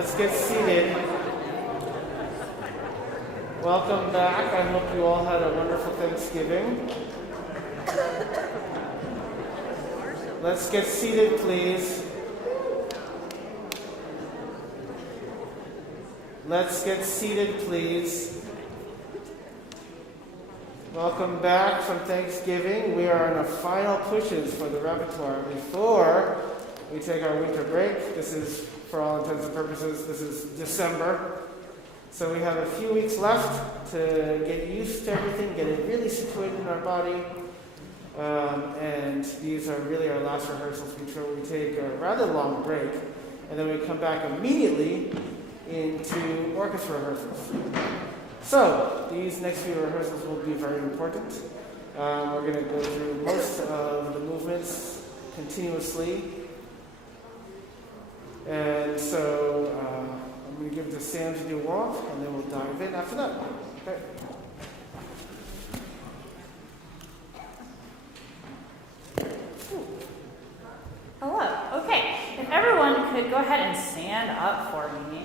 Let's get seated. Welcome back. I hope you all had a wonderful Thanksgiving. Let's get seated, please. Let's get seated, please. Welcome back from Thanksgiving. We are on our final pushes for the repertoire before we take our winter break. This is, for all intents and purposes, this is December. So we have a few weeks left to get used to everything, get it really situated in our body. And these are really our last rehearsals before we take a rather long break. And then we come back immediately into orchestra rehearsals. So these next few rehearsals will be very important. We're going to go through most of the movements continuously. And so I'm going to give it to Sam to do a walk, and then we'll dive in after that. Okay. Hello. Okay. If everyone could go ahead and stand up for me.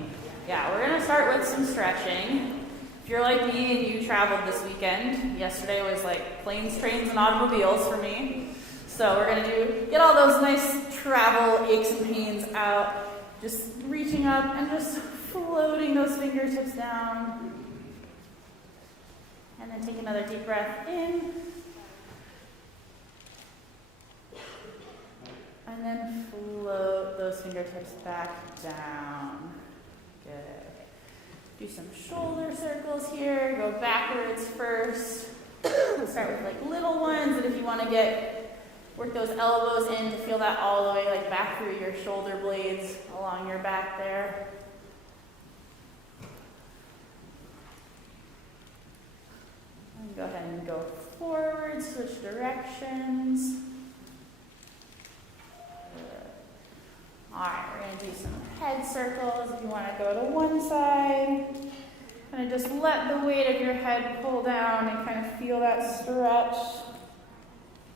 Yeah, we're going to start with some stretching. If you're like me and you traveled this weekend, yesterday was like planes, trains, and automobiles for me. So we're going to get all those nice travel aches and pains out. Just reaching up and just floating those fingertips down. And then take another deep breath in. And then float those fingertips back down. Good. Do some shoulder circles here. Go backwards first. We'll start with like little ones, and if you want to work those elbows in to feel that all the way like back through your shoulder blades along your back there. And go ahead and go forward, switch directions. Alright, we're going to do some head circles. If you want to go to one side, kind of just let the weight of your head pull down and kind of feel that stretch.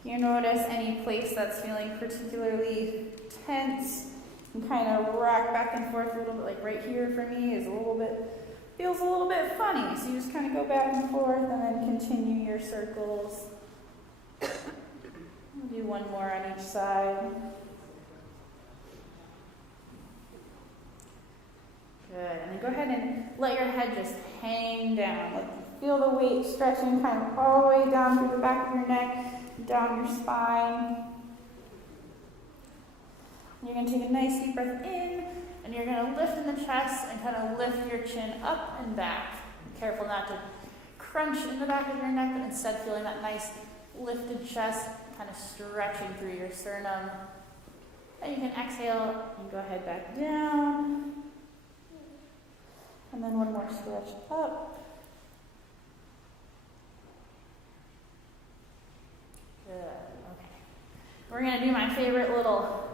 If you notice any place that's feeling particularly tense, you can kind of rock back and forth a little bit. Like right here for me feels a little bit funny. So you just kind of go back and forth and then continue your circles. We'll do one more on each side. Good. And then go ahead and let your head just hang down. Feel the weight stretching kind of all the way down through the back of your neck, down your spine. You're going to take a nice deep breath in, and you're going to lift in the chest and kind of lift your chin up and back. Be careful not to crunch in the back of your neck, but instead feeling that nice lifted chest, kind of stretching through your sternum. Then you can exhale and go ahead back down. And then one more stretch up. Good. Okay. We're going to do my favorite little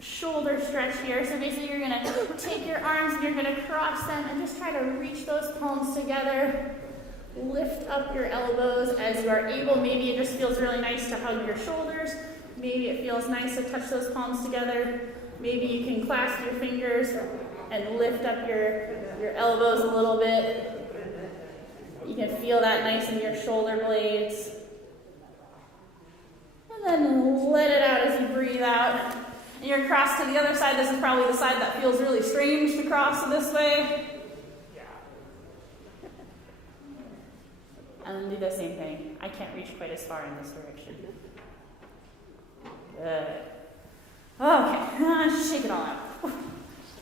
shoulder stretch here. So basically you're going to take your arms and you're going to cross them and just try to reach those palms together. Lift up your elbows as you are able. Maybe it just feels really nice to hug your shoulders. Maybe it feels nice to touch those palms together. Maybe you can clasp your fingers and lift up your elbows a little bit. You can feel that nice in your shoulder blades. And then let it out as you breathe out. And you're across to the other side. This is probably the side that feels really strange to cross this way. And then do the same thing. I can't reach quite as far in this direction. Good. Okay, shake it all out.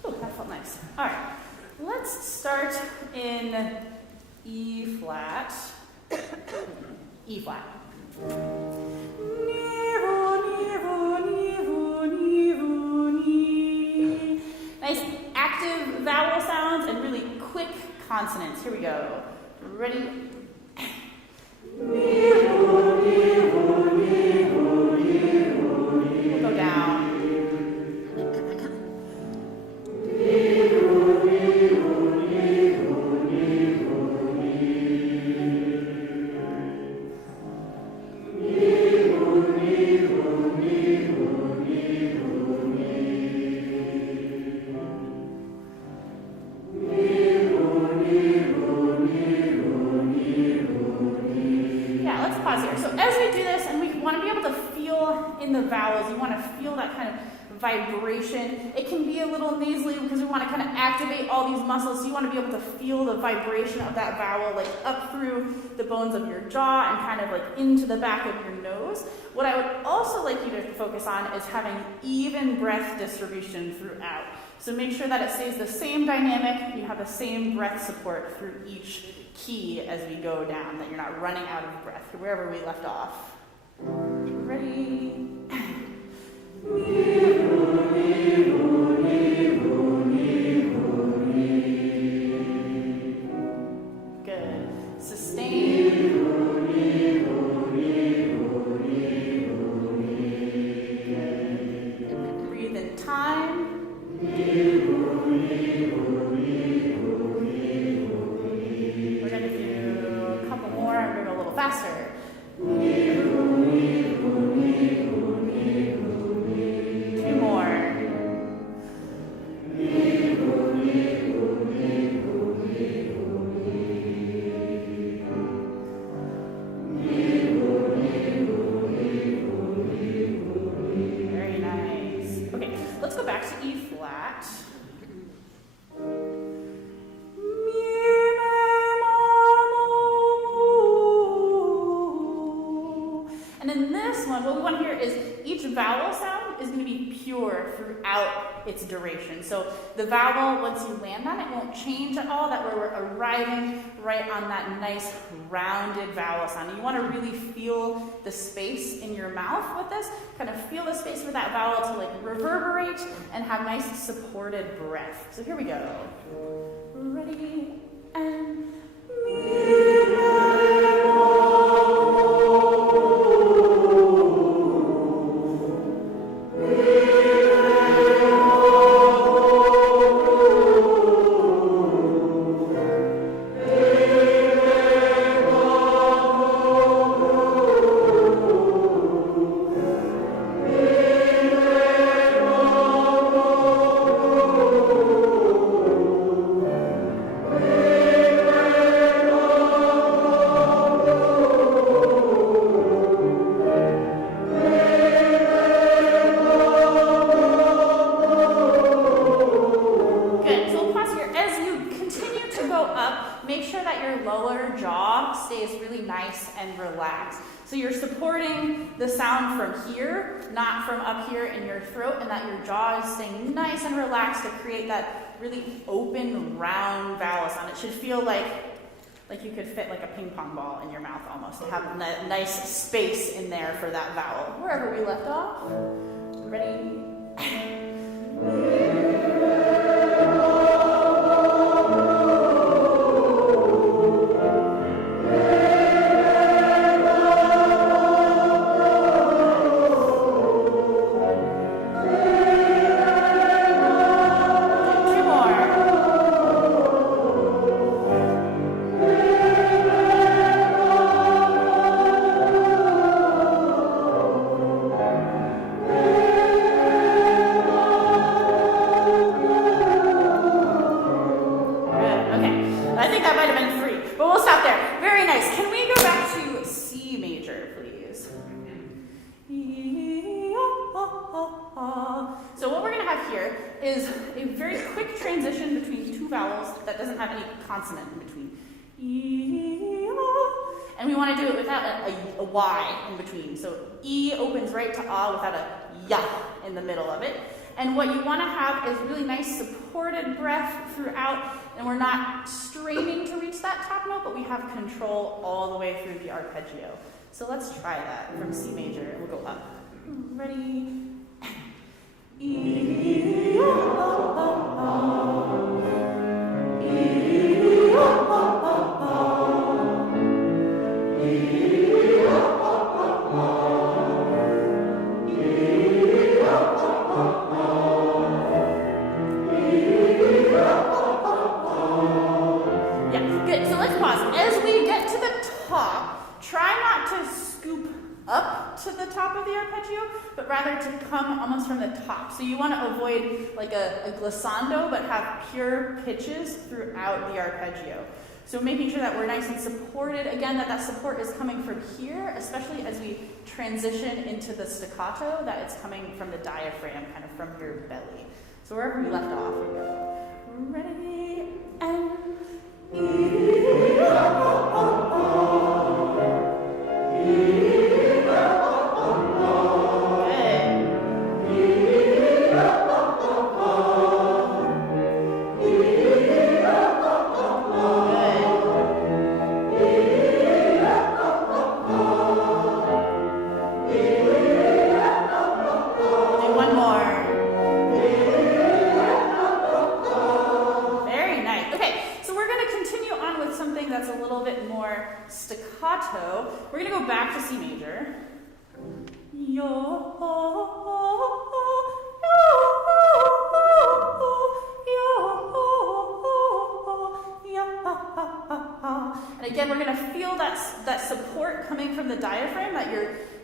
Oh, that felt nice. All right, let's start in E flat. E flat. Nice active vowel sounds and really quick consonants. Here we go. Ready? We'll go down. vowels. You want to feel that kind of vibration. It can be a little nasally because we want to kind of activate all these muscles. So you want to be able to feel the vibration of that vowel like up through the bones of your jaw and kind of like into the back of your nose. What I would also like you to focus on is having even breath distribution throughout. So make sure that it stays the same dynamic, you have the same breath support through each key as we go down, that you're not running out of breath, wherever we left off. Ready? Good. Sustain. Breathe in time. We're going to do a couple more. I'm going to go a little faster. Two more. Very nice. Okay, let's go back to E flat. And in this one, what we want to hear is each vowel sound is going to be pure throughout its duration. So the vowel, once you land on it, won't change at all. That way we're arriving right on that nice rounded vowel sound. And you want to really feel the space in your mouth with this. Kind of feel the space for that vowel to like reverberate and have nice supported breath. So here we go. Ready and so you're supporting the sound from here, not from up here in your throat, and that your jaw is staying nice and relaxed to create that really open, round vowel sound. It should feel like you could fit like a ping pong ball in your mouth almost, to have a nice space in there for that vowel. Wherever we left off. Ready? Consonant in between. And we want to do it without a Y in between. So E opens right to A without a Y in the middle of it. And what you want to have is really nice supported breath throughout, and we're not straining to reach that top note, but we have control all the way through the arpeggio. So let's try that from C major, and we'll go up. Ready? E, good. So let's pause. As we get to the top, try not to scoop up to the top of the arpeggio, but rather to come almost from the top. So you want to avoid like a glissando, but have pure pitches throughout the arpeggio. So making sure that we're nice and supported, again, that support is coming from here, especially as we transition into the staccato, that it's coming from the diaphragm, kind of from your belly. So wherever we left off, we go. Ready, and staccato. We're going to go back to C major. And again, we're going to feel that support coming from the diaphragm, that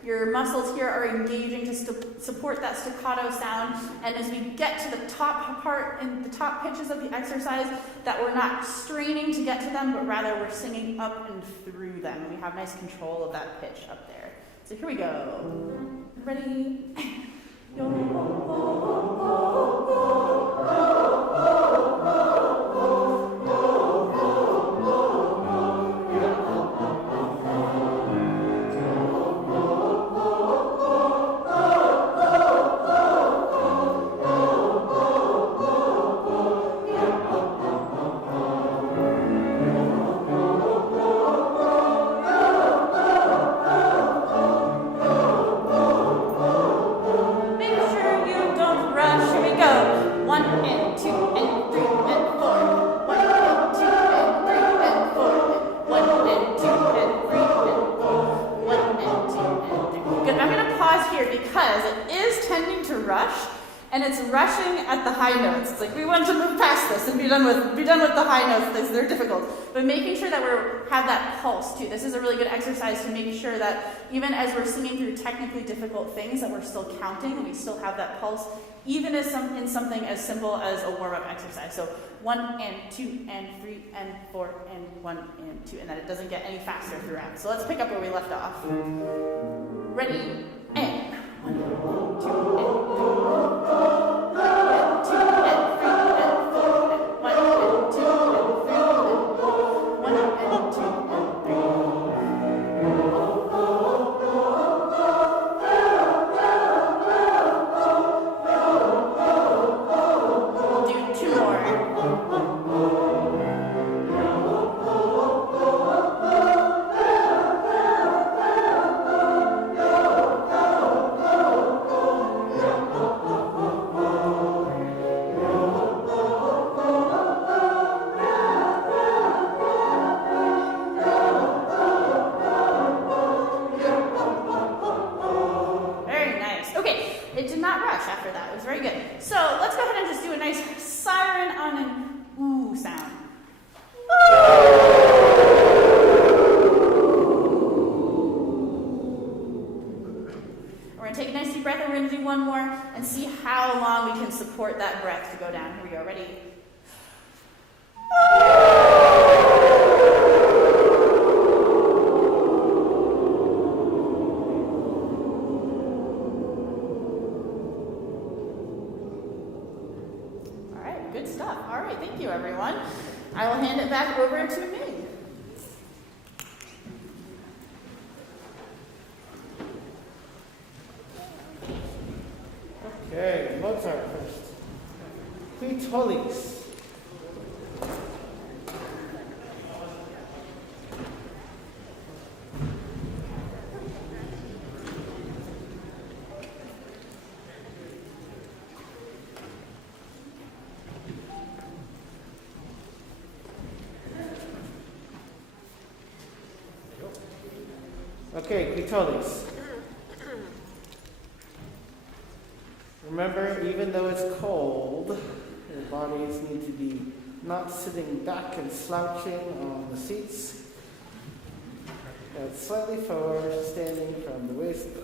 your muscles here are engaging to support that staccato sound. And as we get to the top part and the top pitches of the exercise, that we're not straining to get to them, but rather we're singing up and through them. And we have nice control of that pitch up there. So here we go. Ready? And it's rushing at the high notes. It's like we want to move past this and be done with the high notes. They're difficult. But making sure that we have that pulse too. This is a really good exercise to make sure that even as we're singing through technically difficult things, that we're still counting and we still have that pulse, even in something as simple as a warm-up exercise. So 1 and 2 and 3 and 4 and 1 and 2, and that it doesn't get any faster throughout. So let's pick up where we left off. Ready, and 1, 2, and Okay, clitoris. Remember, even though it's cold, your bodies need to be not sitting back and slouching on the seats, but slightly forward, standing from the waist up.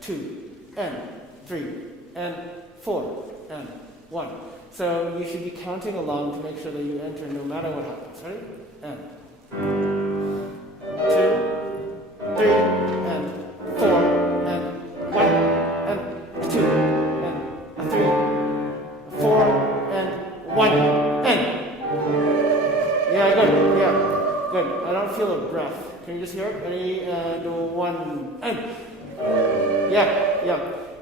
2, and 3, and 4, and 1. So you should be counting along to make sure that you enter no matter what happens. Ready? And 2, 3, and 4, and 1, and 2, and 3, 4, and 1, and. Yeah, good. Yeah, good. I don't feel a breath. Can you just hear it? Ready? And 1, and. Yeah.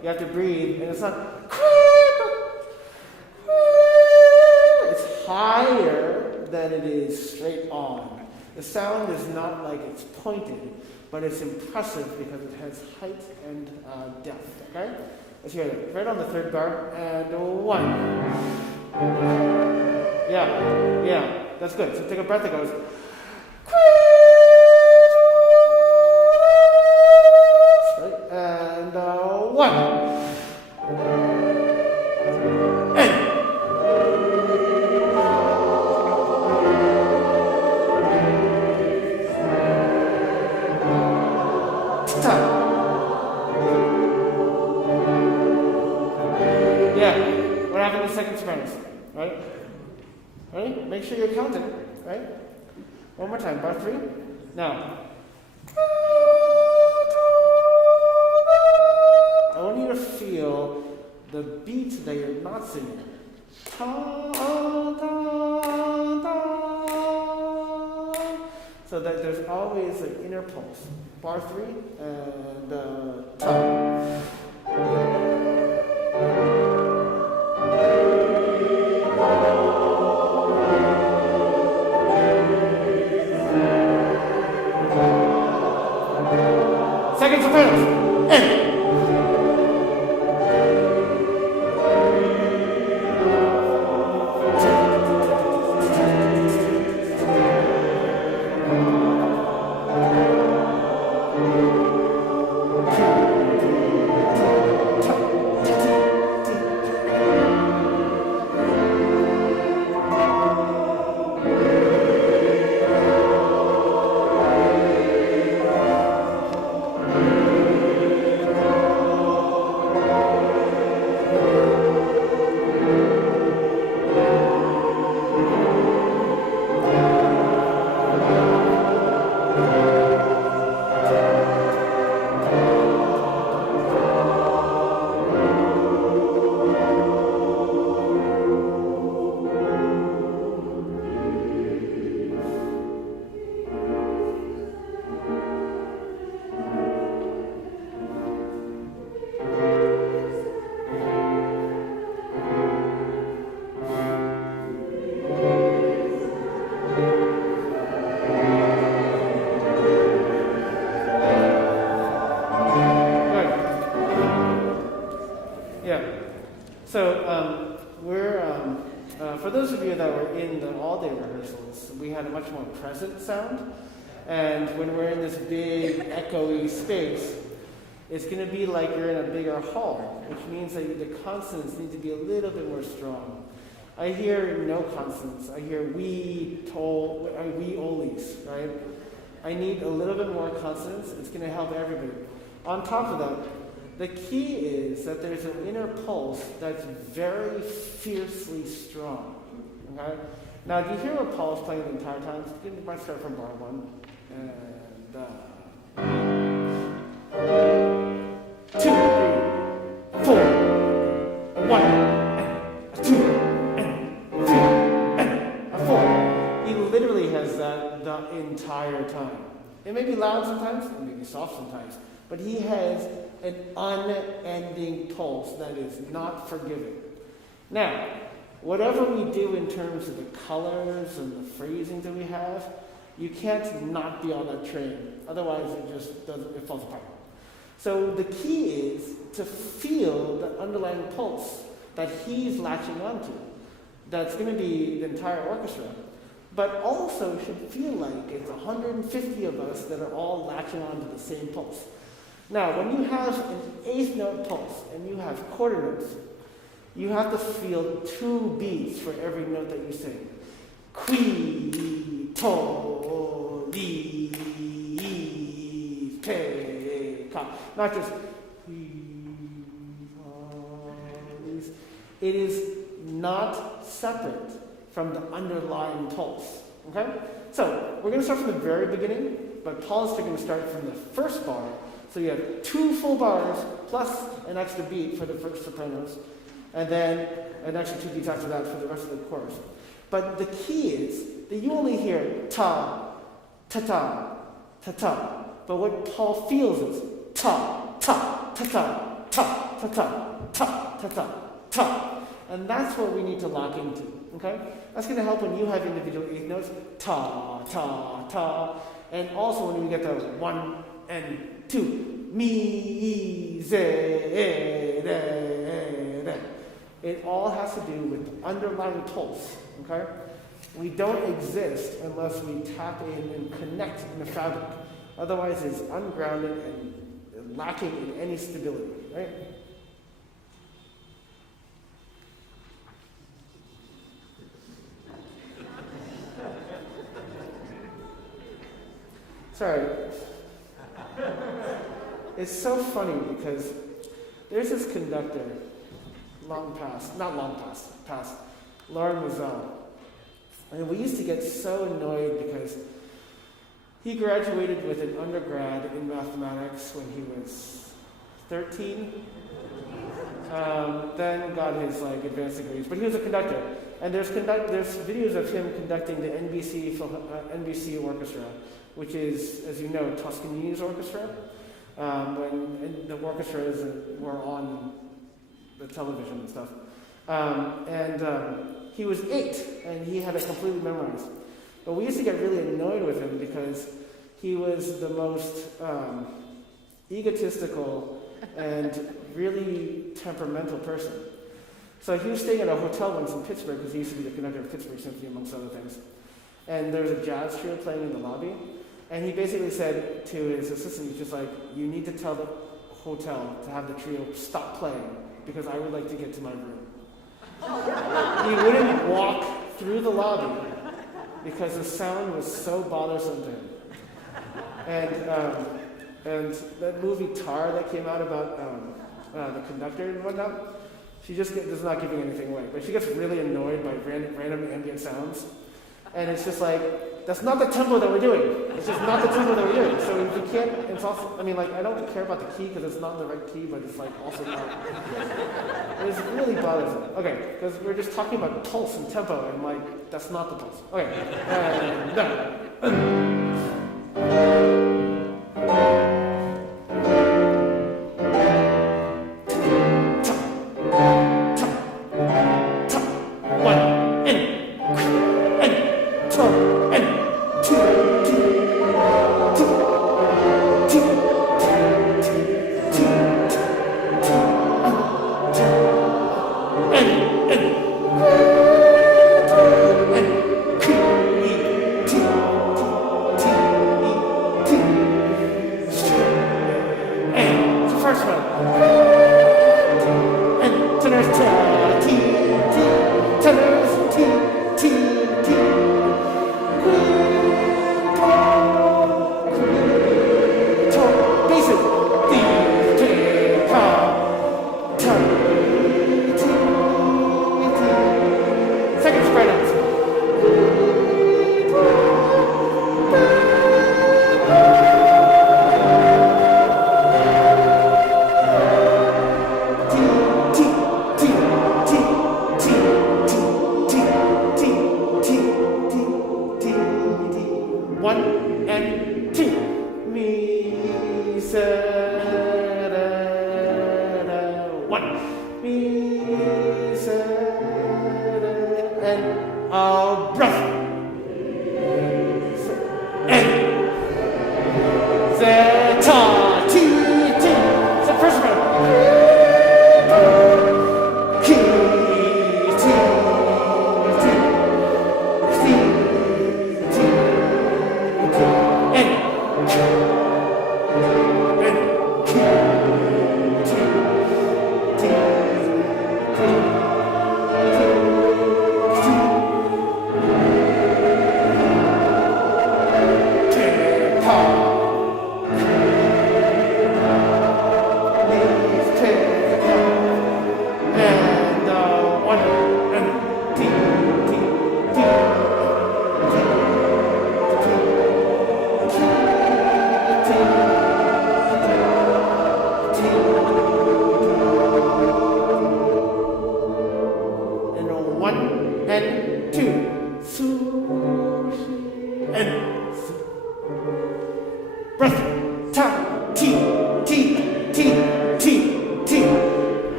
You have to breathe, and it's not. It's higher than it is straight on. The sound is not like it's pointed, but it's impressive because it has height and depth. Okay? Let's hear it. Right on the third bar, and 1. Yeah. That's good. So take a breath that goes. Right? And 1. What happened in the second sopranos? Right? Ready? Make sure you're counting. Right? One more time. Bar 3. Now. I want you to feel the beat that you're not singing. So that there's always an inner pulse. Bar 3 and ta. Second sopranos. And. For those of you that were in the all-day rehearsals, we had a much more present sound. And when we're in this big, echoey space, it's going to be like you're in a bigger hall, which means that the consonants need to be a little bit more strong. I hear no consonants. I hear we, tol, we, olis, right? I need a little bit more consonants. It's going to help everybody. On top of that, the key is that there's an inner pulse that's very fiercely strong. Okay? Now, if you hear a pulse playing the entire time, you might start from bar 1 and 2, 3, 4, 1, and 2, and 3, and 4. He literally has that the entire time. It may be loud sometimes, it may be soft sometimes, but he has an unending pulse that is not forgiving. Now, whatever we do in terms of the colors and the phrasing that we have, you can't not be on that train. Otherwise, it just doesn't, it falls apart. So the key is to feel the underlying pulse that he's latching onto. That's going to be the entire orchestra. But also should feel like it's 150 of us that are all latching onto the same pulse. Now, when you have an eighth note pulse and you have quarter notes, you have to feel 2 beats for every note that you sing. Qui, to, li, te, ka. Not just qui, it is not separate from the underlying pulse. Okay? So we're going to start from the very beginning, but Paul is going to start from the first bar. So you have 2 full bars plus an extra beat for the first sopranos, and then an extra 2 beats after that for the rest of the chorus. But the key is that you only hear ta, ta ta, ta ta. But what Paul feels is ta, ta, ta ta, ta, ta ta, ta, ta ta, ta. And that's what we need to lock into. Okay? That's going to help when you have individual eighth notes. Ta, ta, ta. And also when we get to 1 and 2. Mi, ze, re, re. It all has to do with the underlying pulse. Okay? We don't exist unless we tap in and connect in the fabric. Otherwise, it's ungrounded and lacking in any stability. Right? Sorry. It's so funny because there's this conductor, past, Lauren Mazzell. And we used to get so annoyed because he graduated with an undergrad in mathematics when he was 13. Then got his advanced degrees, but he was a conductor. And there's videos of him conducting the NBC orchestra, which is, as you know, Toscanini's orchestra. When the orchestras were on the television and stuff. He was 8, and he had it completely memorized. But we used to get really annoyed with him because he was the most egotistical and really temperamental person. So he was staying at a hotel once in Pittsburgh, because he used to be the conductor of Pittsburgh Symphony, amongst other things. And there was a jazz trio playing in the lobby. And he basically said to his assistant, he's just like, you need to tell the hotel to have the trio stop playing, because I would like to get to my room. He wouldn't walk through the lobby because the sound was so bothersome to him. And that movie Tar that came out about the conductor and whatnot, she just is not giving anything away, but she gets really annoyed by random ambient sounds. And it's just like, that's not the tempo that we're doing. It's just not the tempo that we're doing. So if we can't, it's also, I don't care about the key because it's not in the right key, but it's also not. It's really bothersome. Okay, because we're just talking about pulse and tempo, and that's not the pulse. Okay, done.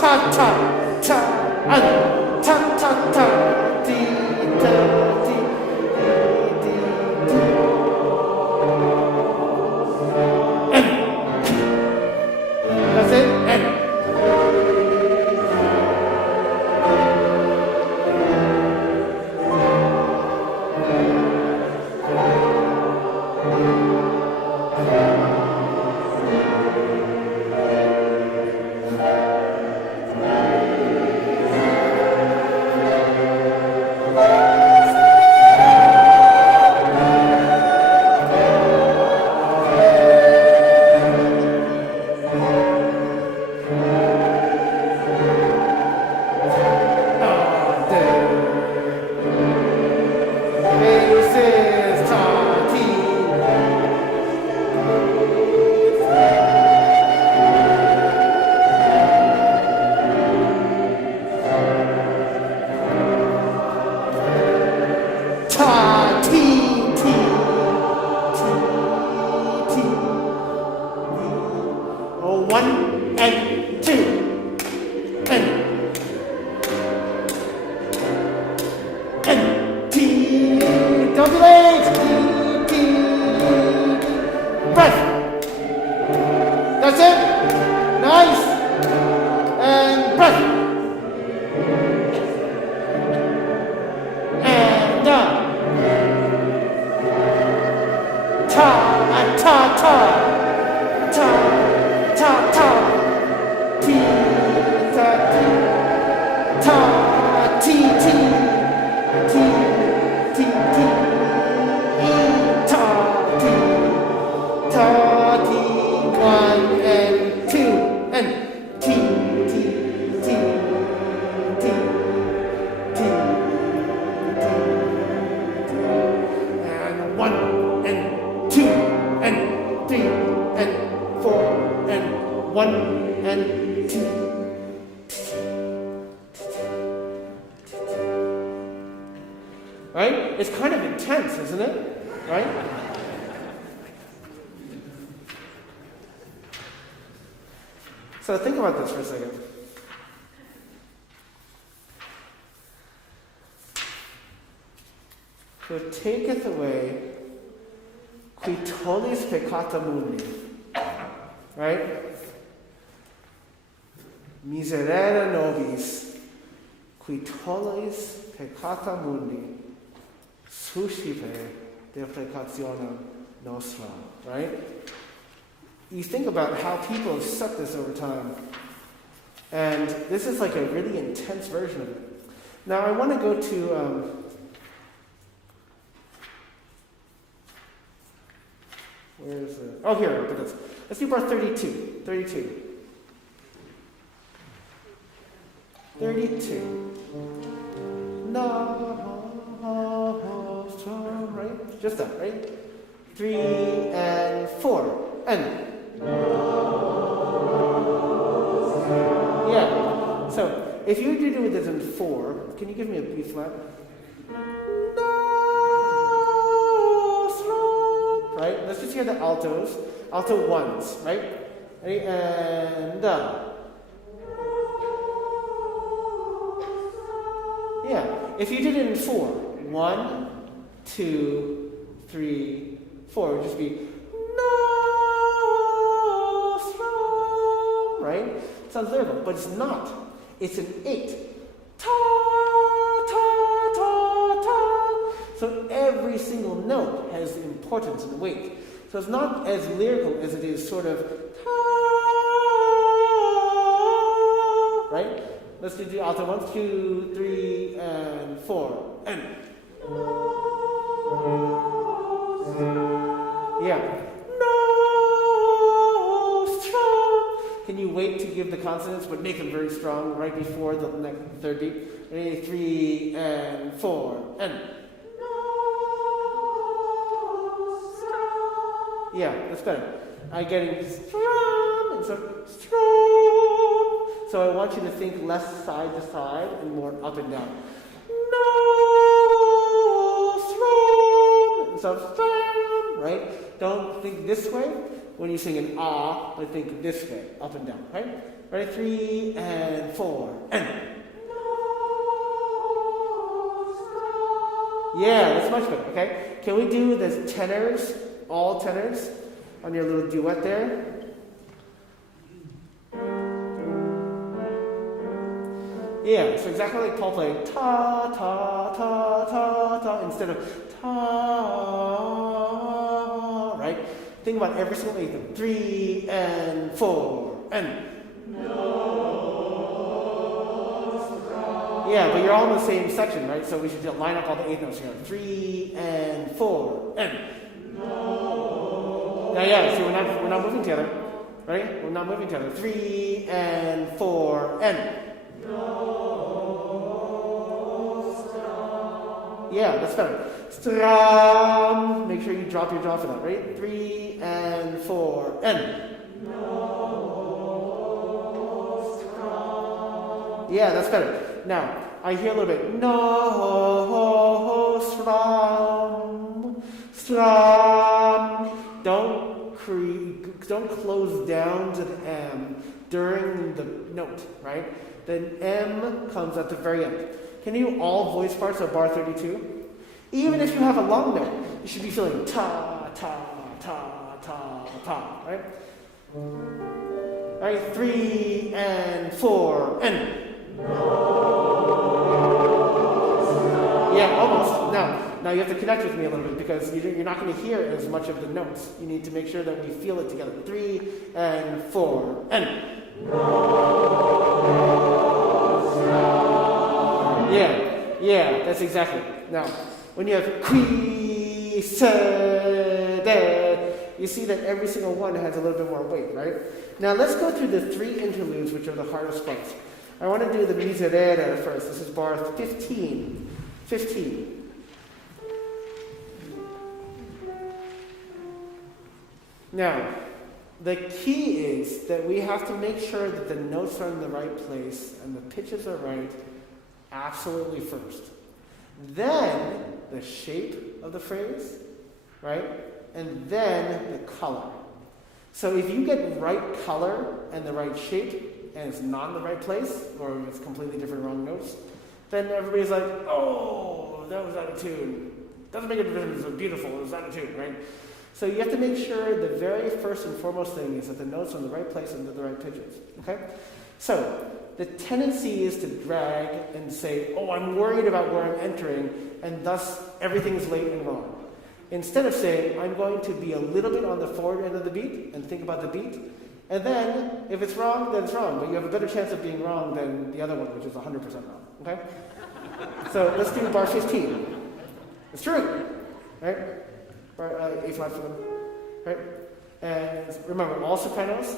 ta ta ta and ta ta ta di da di di di. That's it. And it's kind of intense, isn't it? Right? So think about this for a second. So taketh away qui tollis peccata mundi. Right? Miserere nobis qui tollis peccata mundi suscipe deprecationem nostra. Right? You think about how people have set this over time. And this is like a really intense version of it. Now I want to go to where is it? Oh, here, look at this. Let's do bar 32. 32. 32. Right? Just that, right? 3 and 4. And. Yeah. So, if you do this in 4, can you give me a B flat? Right? Let's just hear the altos. Alto ones, right? Ready? And yeah. If you did it in 4, 1, 2, 3, 4, it would just be right? Sounds lyrical, but it's not. It's an 8. Ta, ta, ta, ta. So every single note has importance and weight. So it's not as lyrical as it is sort of ta, right? Let's do the alto 1, 2, 3, and 4. And yeah. Can you wait to give the consonants, but make them very strong right before the next third beat? Ready? 3 and 4 and. Yeah, that's better. I'm getting strong and so strong. So I want you to think less side to side and more up and down. No, strong. And so strong, right? Don't think this way. when you sing an ah, I think this way, up and down, right? Ready? 3 and 4 and. Yeah, that's much better, okay? Can we do the tenors, all tenors, on your little duet there? Yeah, so exactly like Paul played ta, ta, ta, ta, ta, instead of ta, right? Think about every single eighth. 3 and 4 and. Yeah, but you're all in the same section, right? So we should line up all the eighth notes here. 3 and 4 and. Yeah. See, we're not moving together. Ready? We're not moving together. 3 and 4 and. Yeah, that's better. Stram. Make sure you drop your jaw for that, right? 3 and 4 and. Yeah, that's better. Now, I hear a little bit. No, stram. Don't close down to the M during the note, right? The M comes at the very end. Can you do all voice parts of bar 32? Even if you have a long note, you should be feeling ta, ta, ta, ta, ta, right? All right, 3 and 4 and. Yeah, almost. Now you have to connect with me a little bit because you're not going to hear as much of the notes. You need to make sure that we feel it together. 3 and 4 and. Yeah, that's exactly. Now, when you have qui, se, de, you see that every single one has a little bit more weight, right? Now let's go through the 3 interludes, which are the hardest parts. I want to do the miserere first. This is bar 15. 15. Now, the key is that we have to make sure that the notes are in the right place and the pitches are right absolutely first. Then the shape of the phrase, right? And then the color. So if you get right color and the right shape and it's not in the right place, or it's completely different wrong notes, then everybody's like, oh, that was out of tune. Doesn't make a difference, it's beautiful, it was out of tune, right? So you have to make sure the very first and foremost thing is that the notes are in the right place and the right pitches, okay? So the tendency is to drag and say, oh, I'm worried about where I'm entering, and thus everything's late and wrong. Instead of saying, I'm going to be a little bit on the forward end of the beat and think about the beat, and then if it's wrong, then it's wrong, but you have a better chance of being wrong than the other one, which is 100% wrong, okay? So let's do bar 15. It's true, right? A flat for them, right? And remember, all sopranos.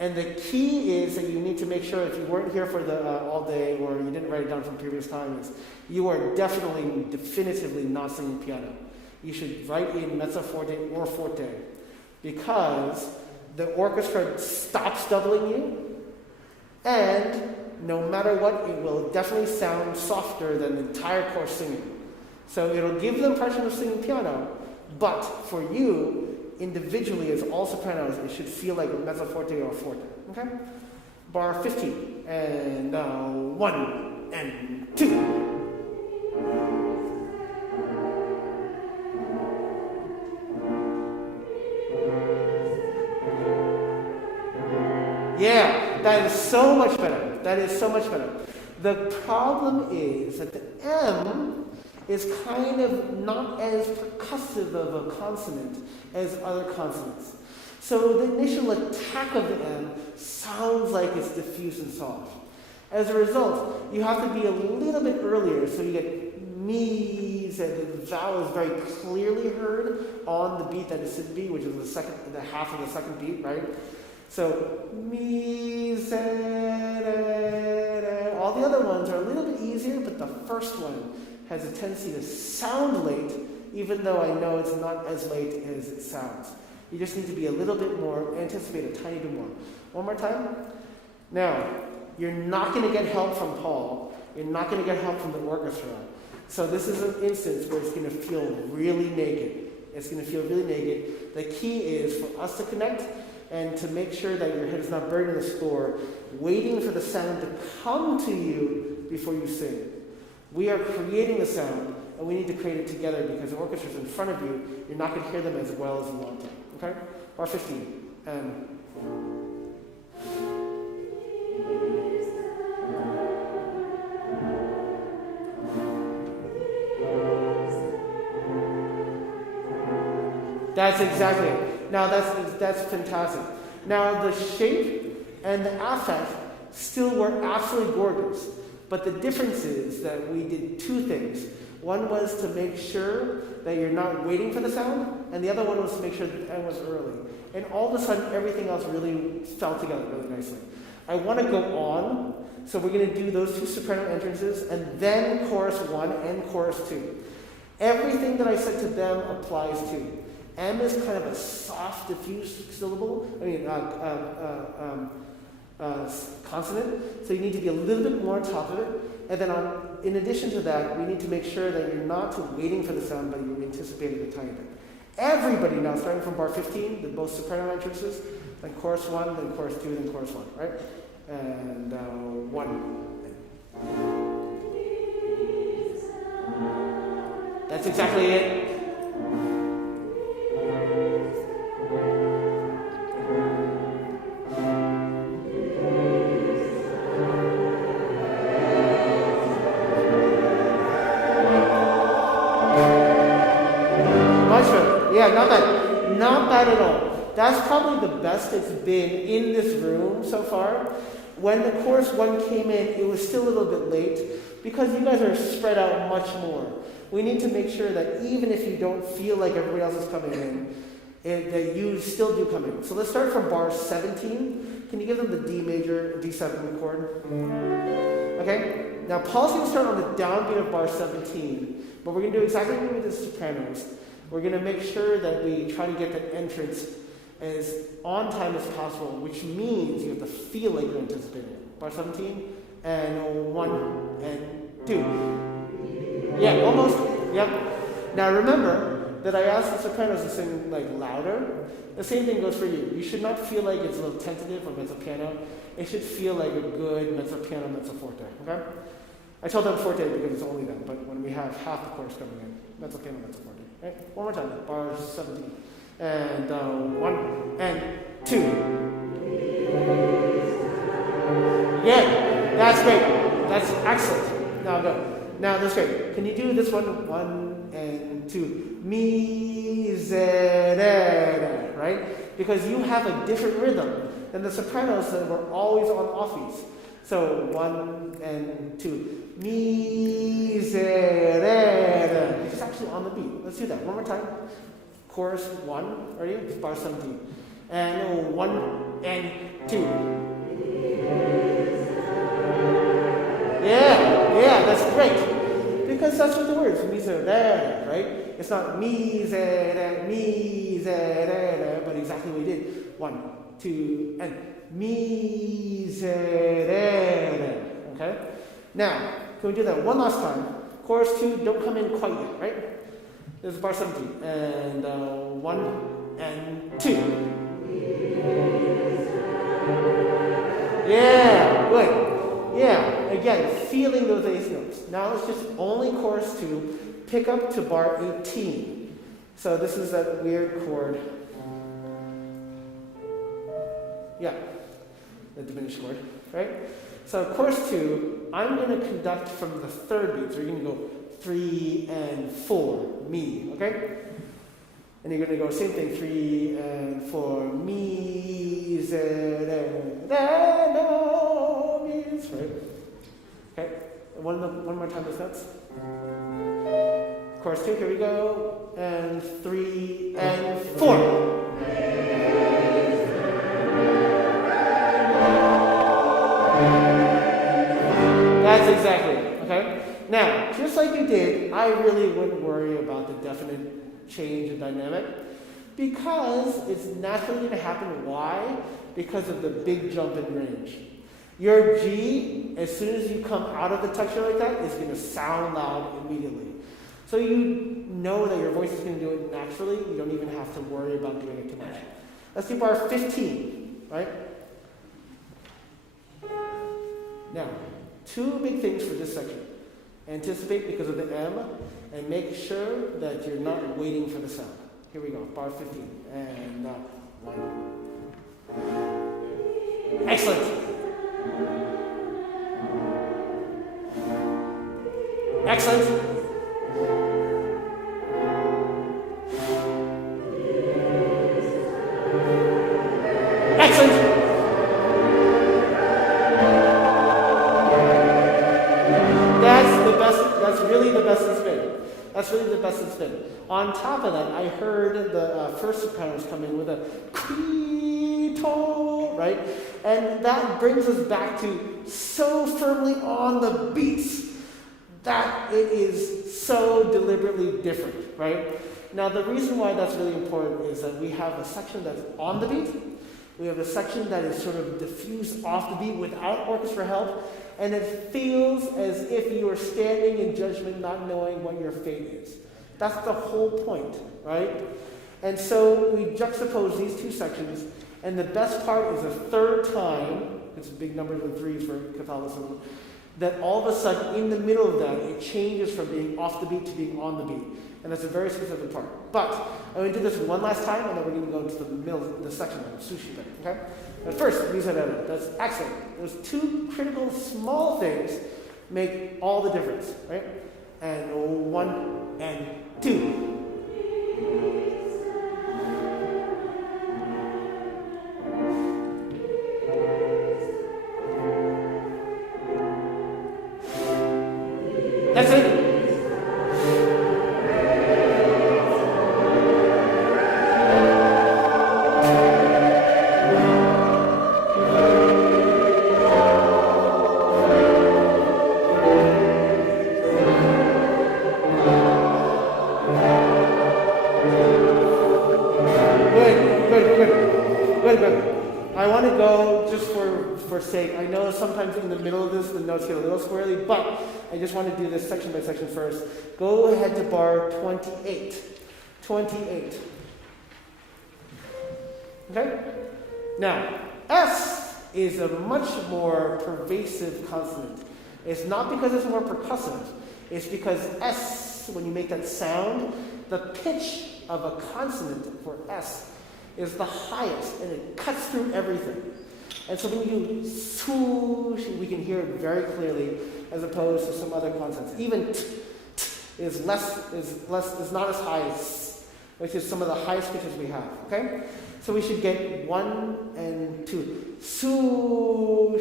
And the key is that you need to make sure if you weren't here for the all day or you didn't write it down from previous times, you are definitively not singing piano. You should write in mezzo forte or forte because the orchestra stops doubling you, and no matter what, it will definitely sound softer than the entire course singing. So it'll give the impression of singing piano, but for you, individually as all sopranos, it should feel like a mezzo forte or forte. Okay? Bar 15. And 1 and 2. Yeah, that is so much better. That is so much better. The problem is that the M is kind of not as percussive of a consonant as other consonants. So the initial attack of the M sounds like it's diffuse and soft. As a result, you have to be a little bit earlier so you get me's and the vowel is very clearly heard on the beat that it should be, which is the half of the second beat, right? So me's, all the other ones are a little bit easier, but the first one has a tendency to sound late, even though I know it's not as late as it sounds. You just need to be a little bit more, anticipate a tiny bit more. One more time. Now, you're not going to get help from Paul. You're not going to get help from the orchestra. So this is an instance where it's going to feel really naked. It's going to feel really naked. The key is for us to connect and to make sure that your head is not buried in the score, waiting for the sound to come to you before you sing. We are creating the sound, and we need to create it together because the orchestra's in front of you. You're not going to hear them as well as you want to. Okay? Bar 15. That's exactly it. Now that's fantastic. Now the shape and the affect still were absolutely gorgeous, but the difference is that we did two things. One was to make sure that you're not waiting for the sound, and the other one was to make sure that the end was early. And all of a sudden, everything else really fell together really nicely. I want to go on, so we're going to do those two soprano entrances, and then chorus 1 and chorus 2. Everything that I said to them applies to. M is kind of a soft, diffuse syllable. Consonant. So you need to be a little bit more on top of it. And then in addition to that, we need to make sure that you're not waiting for the sound, but you're anticipating a tiny bit. Everybody now, starting from bar 15, the both soprano entrances, then chorus 1, then chorus 2, then chorus 1, right? And 1. That's exactly it. Yeah, not bad at all. That's probably the best it's been in this room so far. When the chorus 1 came in, it was still a little bit late because you guys are spread out much more. We need to make sure that even if you don't feel like everybody else is coming in, that you still do come in. So let's start from bar 17. Can you give them the D major, D7 chord? Okay? Now Paul's going to start on the downbeat of bar 17, but we're going to do exactly what we did with the sopranos. We're going to make sure that we try to get the entrance as on time as possible, which means you have to feel like you're anticipating it. Bar 17, and 1, and 2. Yeah, almost. Yep. Now remember that I asked the sopranos to sing like louder. The same thing goes for you. You should not feel like it's a little tentative or mezzo piano. It should feel like a good mezzo piano, mezzo forte. Okay? I told them forte because it's only them, but when we have half the chorus coming in, mezzo piano, mezzo forte. Right? One more time, bar 17. And 1, and 2. Yeah, that's great. That's excellent. Now go. Now that's great. Can you do this one? 1 and 2. Miserere, right? Because you have a different rhythm than the sopranos that were always on offbeats. So 1 and 2. Miserere. It's actually on the beat. Let's do that one more time. Chorus 1. Ready? It's bar 17. And 1 and 2. Yeah, that's great. Because that's what the word is. Miserere, right? It's not miserere, but exactly what we did. 1, 2, and miserere. Okay? Now, can we do that one last time? Chorus 2, don't come in quite yet, right? This is bar 17. And 1 and 2. Yeah, good. Yeah, again, feeling those ace notes. Now let's just only chorus 2, pick up to bar 18. So this is that weird chord. Yeah, the diminished chord, right? So chorus 2, I'm going to conduct from the third beat. So you're going to go 3 and 4, mi, okay? And you're going to go same thing, 3 and 4, mi, no, mi, right? Okay, one more time those notes. Chorus 2, here we go, and 3 and 4. That's exactly it, okay? Now, just like you did, I really wouldn't worry about the definite change in dynamic because it's naturally going to happen. Why? Because of the big jump in range. Your G, as soon as you come out of the texture like that, is going to sound loud immediately. So you know that your voice is going to do it naturally. You don't even have to worry about doing it too much. Let's do bar 15, right? Now, two big things for this section. Anticipate because of the M, and make sure that you're not waiting for the sound. Here we go, bar 15. And 1. Excellent. Excellent. Excellent. That's really the best it's been. That's really the best it's been. On top of that, I heard the first sopranos come in with a quito, right? And that brings us back to so firmly on the beats that it is so deliberately different, right? Now, the reason why that's really important is that we have a section that's on the beat. We have a section that is sort of diffused off the beat without orchestra help, and it feels as if you are standing in judgment not knowing what your fate is. That's the whole point, right? And so we juxtapose these two sections, and the best part is the third time, it's a big number of threes for Catholicism, that all of a sudden, in the middle of that, it changes from being off the beat to being on the beat. And that's a very specific part. But I'm going to do this one last time, and then we're going to go into the middle, the section of sushi thing, okay? But first, use that. That's excellent. Those two critical small things make all the difference, right? And 1 and 2. That's it. I want to go, just for sake, I know sometimes in the middle of this the notes get a little squirrely, but I just want to do this section by section first. Go ahead to bar 28. 28. Okay? Now, S is a much more pervasive consonant. It's not because it's more percussive. It's because S, when you make that sound, the pitch of a consonant for S is the highest, and it cuts through everything. And so when you do swoosh, we can hear it very clearly, as opposed to some other consonants. Even t is not as high as s, which is some of the highest pitches we have. Okay, so we should get 1 and 2. Sushi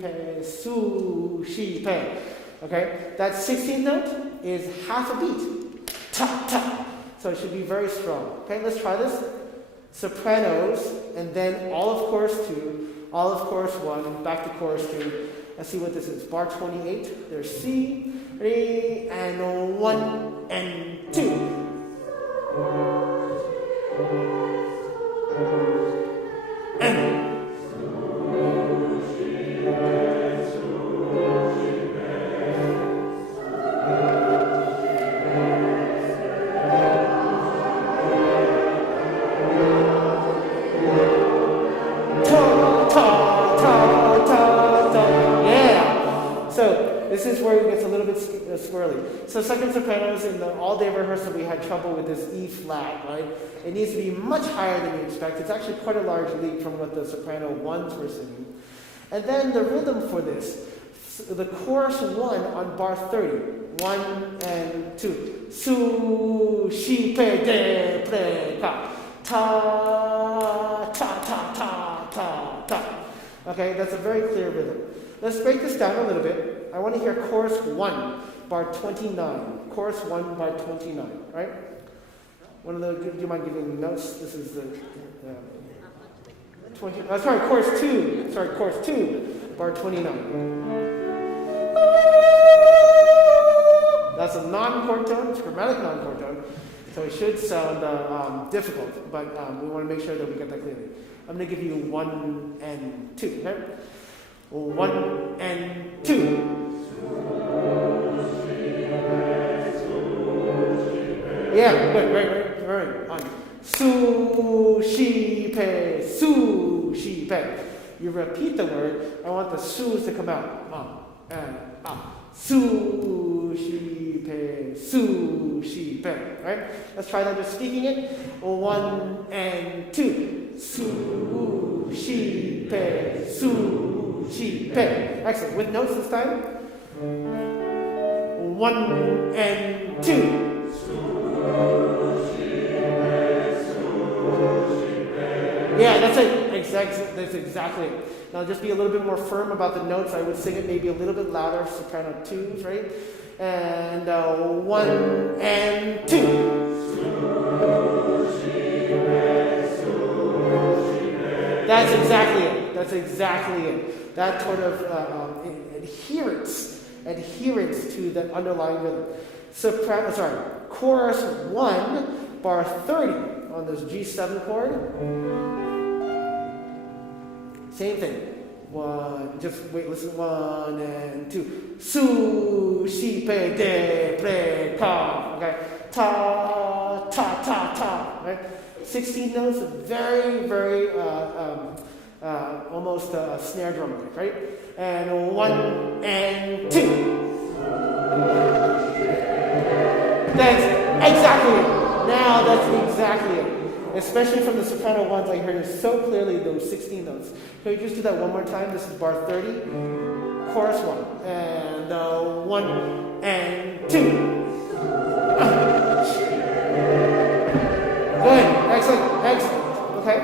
pe, sushi pe. Okay, that 16th note is half a beat. Ta ta. So it should be very strong. Okay, let's try this. Sopranos, and then all of chorus 2, all of chorus 1, back to chorus 2. Let's see what this is. Bar 28, there's C, re, and 1 and 2. And this is where it gets a little bit squirrely. So second sopranos in the all-day rehearsal, we had trouble with this E flat, right? It needs to be much higher than you expect. It's actually quite a large leap from what the soprano ones were singing. And then the rhythm for this, the chorus 1 on bar 30, 1 and 2. Su, shi, pe, de, pre, ka. Ta, ta, ta, ta, ta, ta. Okay, that's a very clear rhythm. Let's break this down a little bit. I want to hear chorus 1, bar 29. Chorus 1, bar 29, right? Do you mind giving notes? This is the 20. Chorus 2. Chorus 2, bar 29. That's a non-chord tone, it's a chromatic non-chord tone, so it should sound difficult, but we want to make sure that we get that clearly. I'm going to give you 1 and 2, okay? 1 and 2. Yeah, good, right. On. Sushi pe, su, shi, pe. You repeat the word. I want the su's to come out. And su, shi, pe, su, shi, pe. Right? Let's try that just speaking it. 1 and 2. Su, shi, pe, su, shi, pe. Excellent. With notes this time. 1 and 2. Yeah, that's it. That's exactly it. Now just be a little bit more firm about the notes. I would sing it maybe a little bit louder, soprano 2s, right? And 1 and 2. That's exactly it. That's exactly it. That sort of adherence to the underlying rhythm. Chorus 1, bar 30 on this G7 chord. Same thing. 1, just wait, listen. 1 and 2. Su, shi, pe, de, pre, ka. Okay. Ta, ta, ta, ta. Right? 16 notes, very, very almost snare drum, right? And 1 and 2. That's exactly it. Now that's exactly it. Especially from the soprano ones, I heard it so clearly, those 16 notes. Can we just do that one more time? This is bar 30, chorus 1, and 1 and 2. Good, excellent. Okay,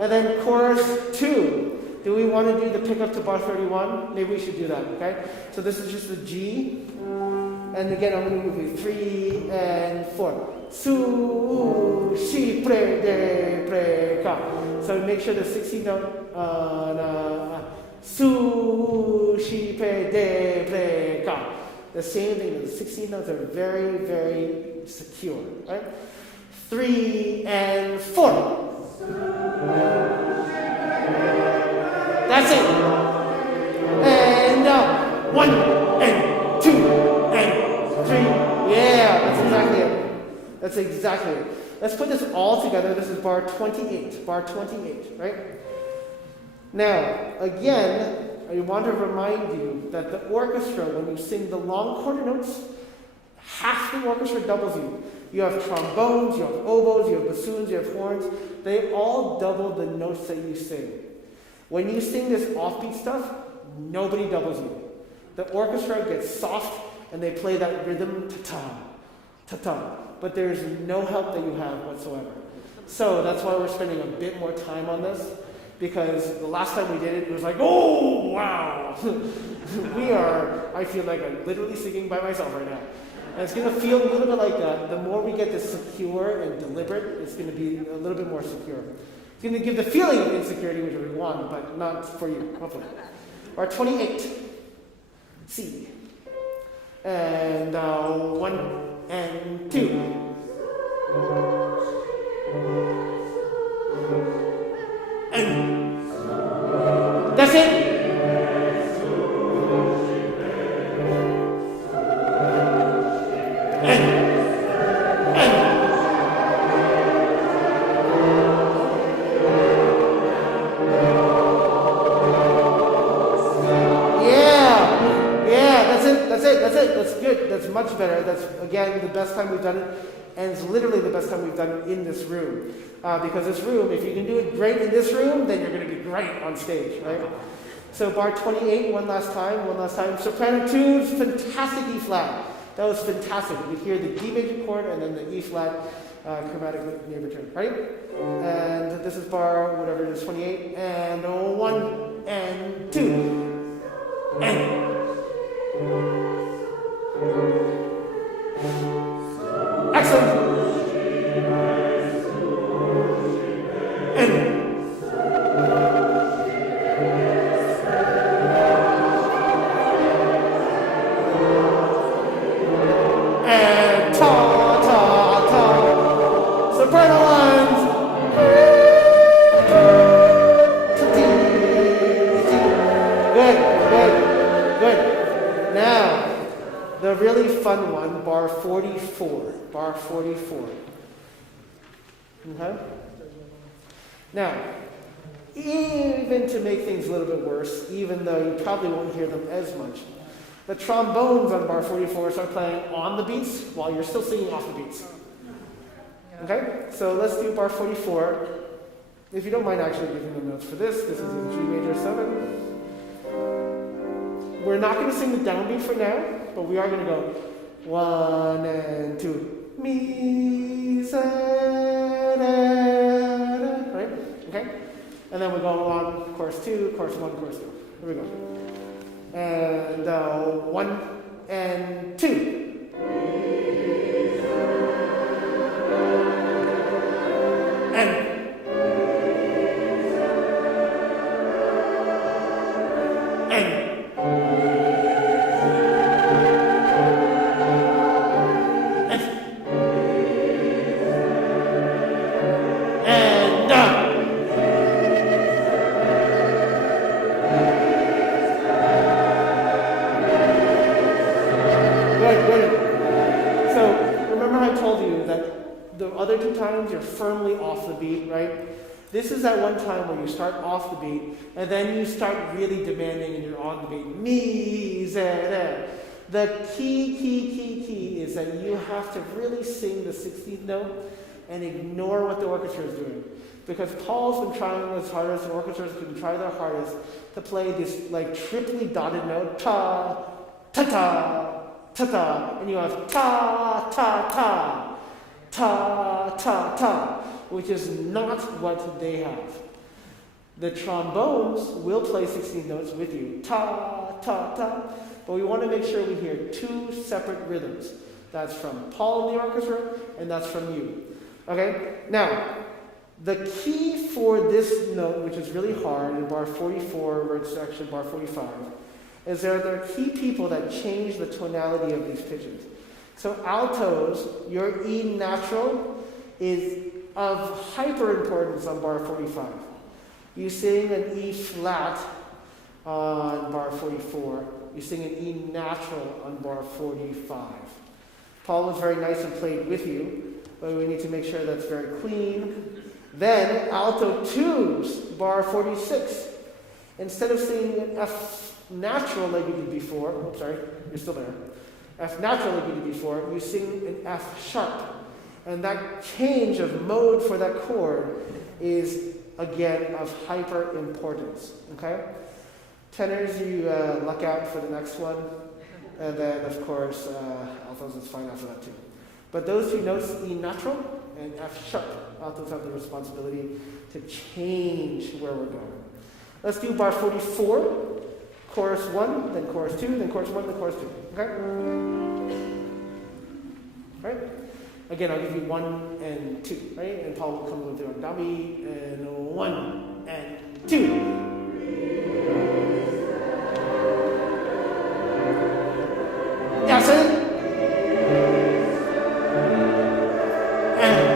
and then chorus 2. Do we want to do the pickup to bar 31? Maybe we should do that. Okay, so this is just the G, and again I'm going to move you 3 and 4. Su, shi, pre, de, pre, ka. So make sure the 16 note, su, shi, pre, de, pre, ka. The same thing, the 16 notes are very, very secure, right? 3 and 4. That's it. And 1 and 2 and 3. Yeah, that's exactly it. That's exactly it. Let's put this all together. This is bar 28. Bar 28, right? Now, again, I want to remind you that the orchestra, when you sing the long quarter notes, half the orchestra doubles you. You have trombones, you have oboes, you have bassoons, you have horns. They all double the notes that you sing. When you sing this offbeat stuff, nobody doubles you. The orchestra gets soft and they play that rhythm, ta-ta, ta-ta. But there's no help that you have whatsoever. So that's why we're spending a bit more time on this, because the last time we did it, it was like, oh, wow. I feel like I'm literally singing by myself right now. And it's going to feel a little bit like that. The more we get this secure and deliberate, it's going to be a little bit more secure. It's going to give the feeling of insecurity, which we want, but not for you, hopefully. Bar 28, C. And 1 and 2. And that's it. That's good. That's much better. That's, again, the best time we've done it. And it's literally the best time we've done it in this room. Because this room, if you can do it great in this room, then you're going to be great on stage, right? So bar 28, one last time. Soprano 2, fantastic E flat. That was fantastic. You could hear the D major chord and then the E flat chromatic near return, right? And this is bar, whatever it is, 28. And 1 and 2. And. Excellent. And ta ta ta. Soprano lines. Good. Now, the really fun one, bar 44. Bar 44. Okay? Now, even to make things a little bit worse, even though you probably won't hear them as much, the trombones on bar 44 start playing on the beats while you're still singing off the beats. Okay? So let's do bar 44. If you don't mind actually giving them notes for this is in G major 7. We're not going to sing the downbeat for now, but we are going to go 1 and 2. Mi, sa, da, right? Okay? And then we go on chorus 2, chorus 1, chorus 2. Here we go. And 1 and 2. And other 2 times you're firmly off the beat, right? This is that one time where you start off the beat and then you start really demanding and you're on the beat. Mi, ze, re. The key is that you have to really sing the 16th note and ignore what the orchestra is doing. Because Paul's been trying his hardest, and orchestras can try their hardest to play this like triply dotted note, ta, ta, ta, ta, ta, and you have ta, ta, ta. Ta, ta, ta, which is not what they have. The trombones will play 16 notes with you. Ta, ta, ta. But we want to make sure we hear 2 separate rhythms. That's from Paul in the orchestra, and that's from you. Okay? Now, the key for this note, which is really hard in bar 44, where it's actually bar 45, is there are key people that change the tonality of these pitches. So altos, your E natural is of hyper importance on bar 45. You sing an E flat on bar 44. You sing an E natural on bar 45. Paul was very nice and played with you, but we need to make sure that's very clean. Then alto 2s, bar 46. Instead of singing an F natural like you did before, oops, sorry, you're still there. F natural like you did before, you sing an F sharp. And that change of mode for that chord is, again, of hyper importance. Okay? Tenors, you luck out for the next one. And then, of course, altos is fine after that too. But those 2 notes, E natural and F sharp, altos have the responsibility to change where we're going. Let's do bar 44. Chorus 1, then chorus 2, then chorus 1, then chorus 2. Okay? Right? Again, I'll give you 1 and 2, right? And Paul will come with the dummy, and 1 and 2. That's it. And.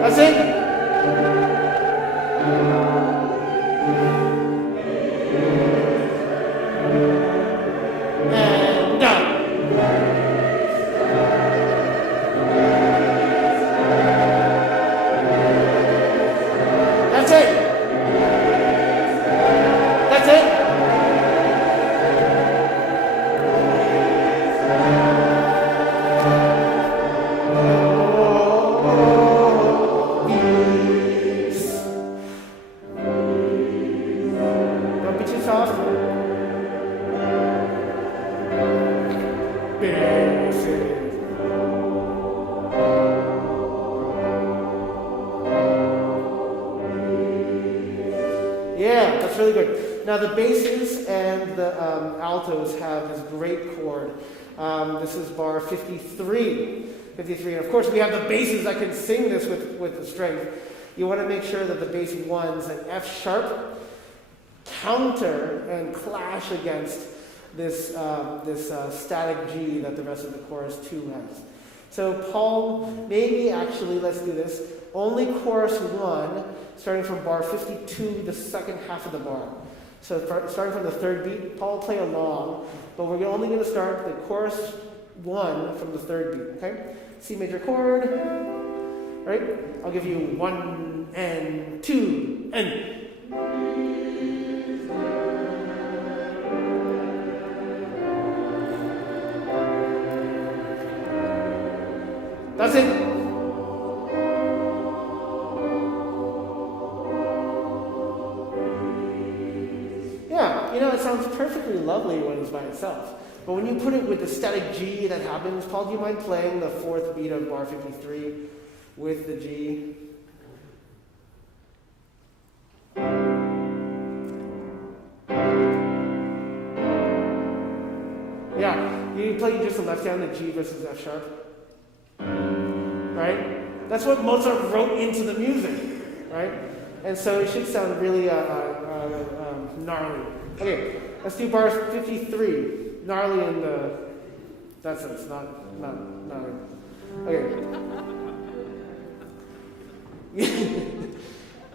That's it. Yeah, that's really good. Now the basses and the altos have this great chord. This is bar 53. 53. And of course we have the basses that can sing this with the strength. You want to make sure that the bass 1s and F sharp counter and clash against this static G that the rest of the chorus 2 has. So Paul, maybe actually, let's do this. Only chorus 1, starting from bar 52, the second half of the bar. So starting from the 3rd beat, Paul will play along, but we're only going to start the chorus 1 from the 3rd beat, okay? C major chord, Right? I'll give you 1 and 2 and. That's it. Yeah, it sounds perfectly lovely when it's by itself. But when you put it with the static G that happens, Paul, do you mind playing the 4th beat of bar 53 with the G? Yeah, you play just the left hand, the G versus F sharp. Right? That's what Mozart wrote into the music, right? And so it should sound really gnarly. Okay, let's do bar 53. Gnarly in that sense, not gnarly. Okay.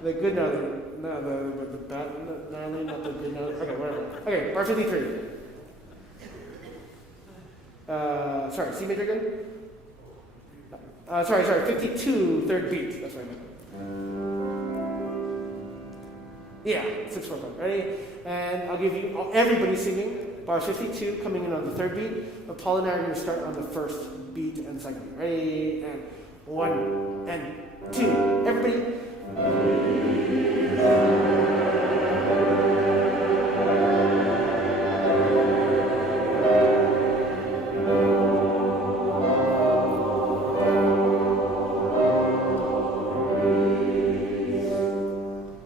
The good gnarly, no, the bad gnarly, not the good gnarly. Okay, whatever. Okay, bar 53. Sorry, C major again? Sorry, 52, 3rd beat. That's what I meant. Yeah, 6/4. Ready? And I'll give you everybody singing. Bar 52 coming in on the 3rd beat. But Paul and I are going to start on the 1st beat and 2nd beat. Ready? And 1 and 2. Everybody.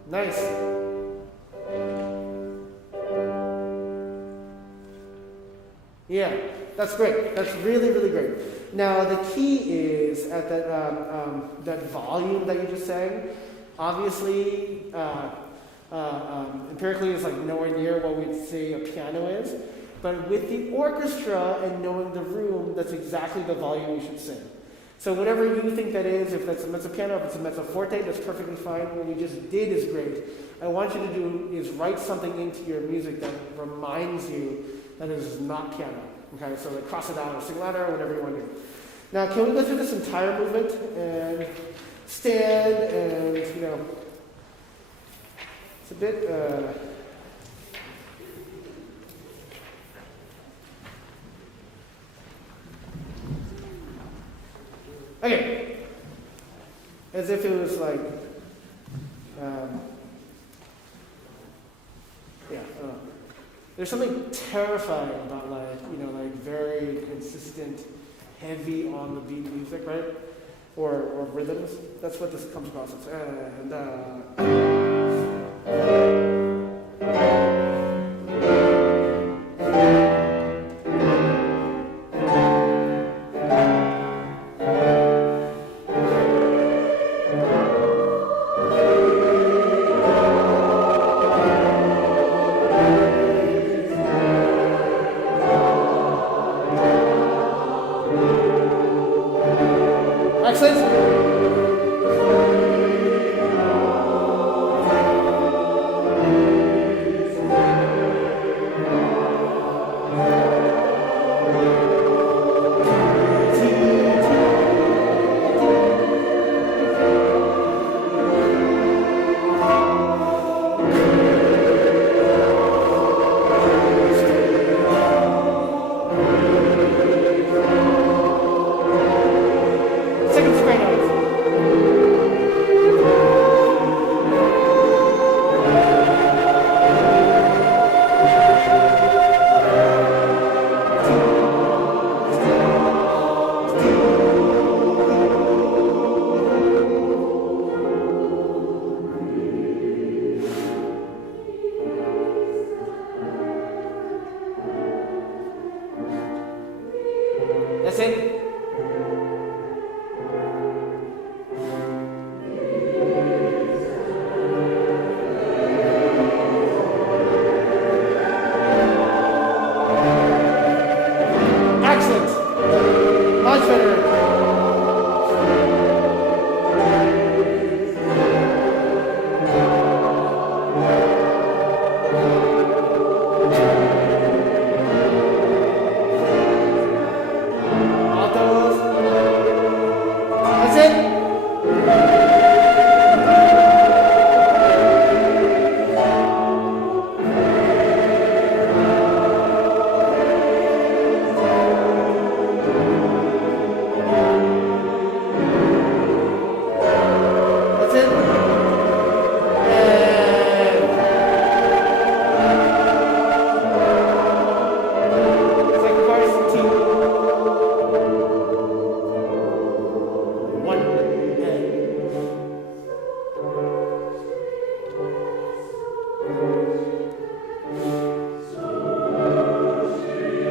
Nice. Yeah, that's great. That's really, really great. Now, the key is at that volume that you just sang. Obviously, empirically, it's like nowhere near what we'd say a piano is. But with the orchestra and knowing the room, that's exactly the volume you should sing. So whatever you think that is, if that's a mezzo piano, if it's a mezzo forte, that's perfectly fine. What you just did is great. I want you to do is write something into your music that reminds you that it is not piano. Okay, so like cross it out or sing louder or whatever you want to do. Now, can we go through this entire movement and stand and, it's a bit, okay, as if it was like, I don't know. There's something terrifying about like very consistent, heavy on the beat music, right? Or rhythms. That's what this comes across as. Excellent.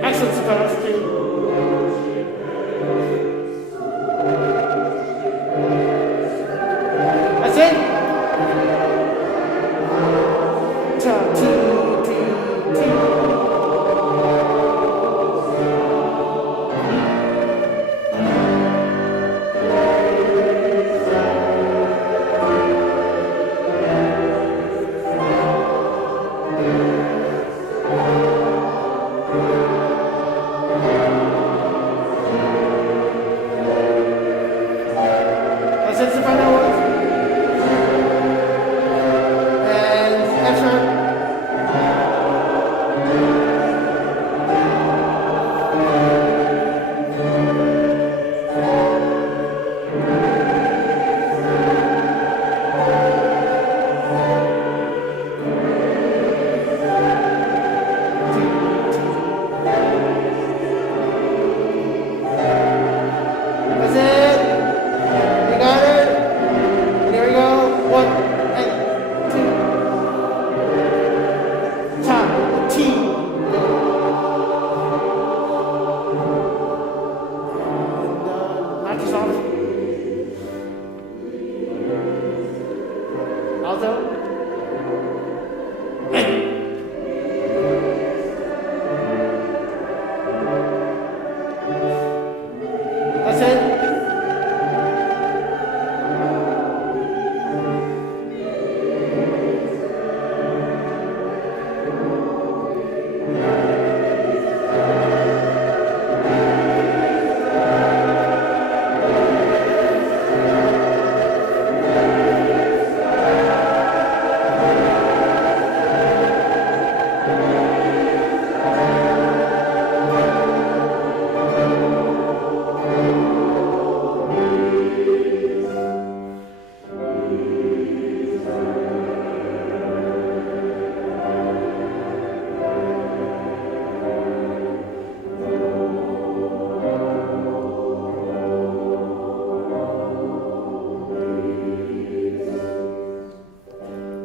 Excellent sopranos, too. That's it. Ta, ti, ti, ti. That's it, soprano ones. And extra. That's it. You got it. And here we go. 1 and 2. Ta, ti. And knock this off. Alto. That's it.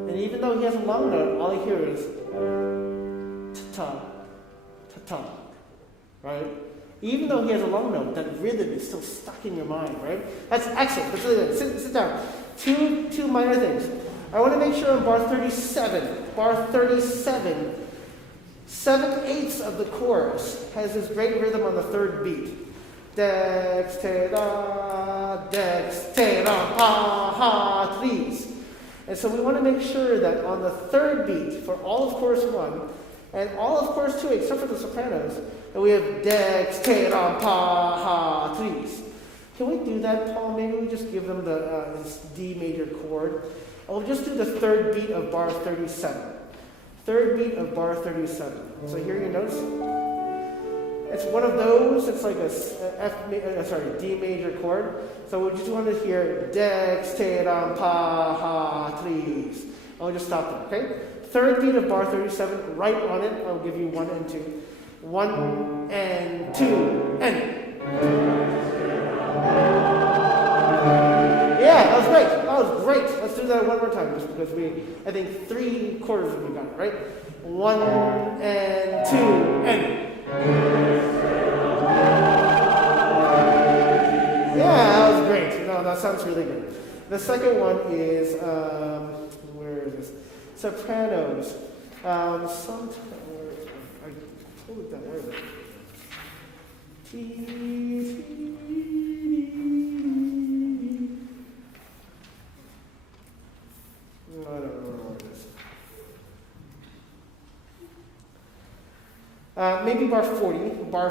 And even though he has a long note, all I hear is ta-ta, ta-ta, right? Even though he has a long note, that rhythm is still stuck in your mind, right? That's excellent. That's really good. Sit down. Two minor things. I want to make sure on bar 37, 7/8 of the chorus has this great rhythm on the third beat. Dex-te-da, ha, ha, please. And so we want to make sure that on the third beat, for all of chorus 1, and all of chorus 2, except for the sopranos, that we have Dex-te-da, ha, ha, please. Can we do that, Paul? Maybe we just give them this D major chord. And we'll just do the third beat of bar 37. Third beat of bar 37. So here are your notes. It's one of those. It's like a D major chord. So we just want to hear Dex, te, dam, pa, ha, please. And we'll just stop there, okay? Third beat of bar 37, right on it. I'll give you 1 and 2. 1 and 2 and. Yeah, that was great. That was great. Let's do that one more time, just because I think 3 quarters of you got it, right? 1 and 2 and. Yeah, that was great. No, that sounds really good. The second one is, where is this? Sopranos. Sometimes, I pulled it down, where is it? I don't know where it is. Maybe bar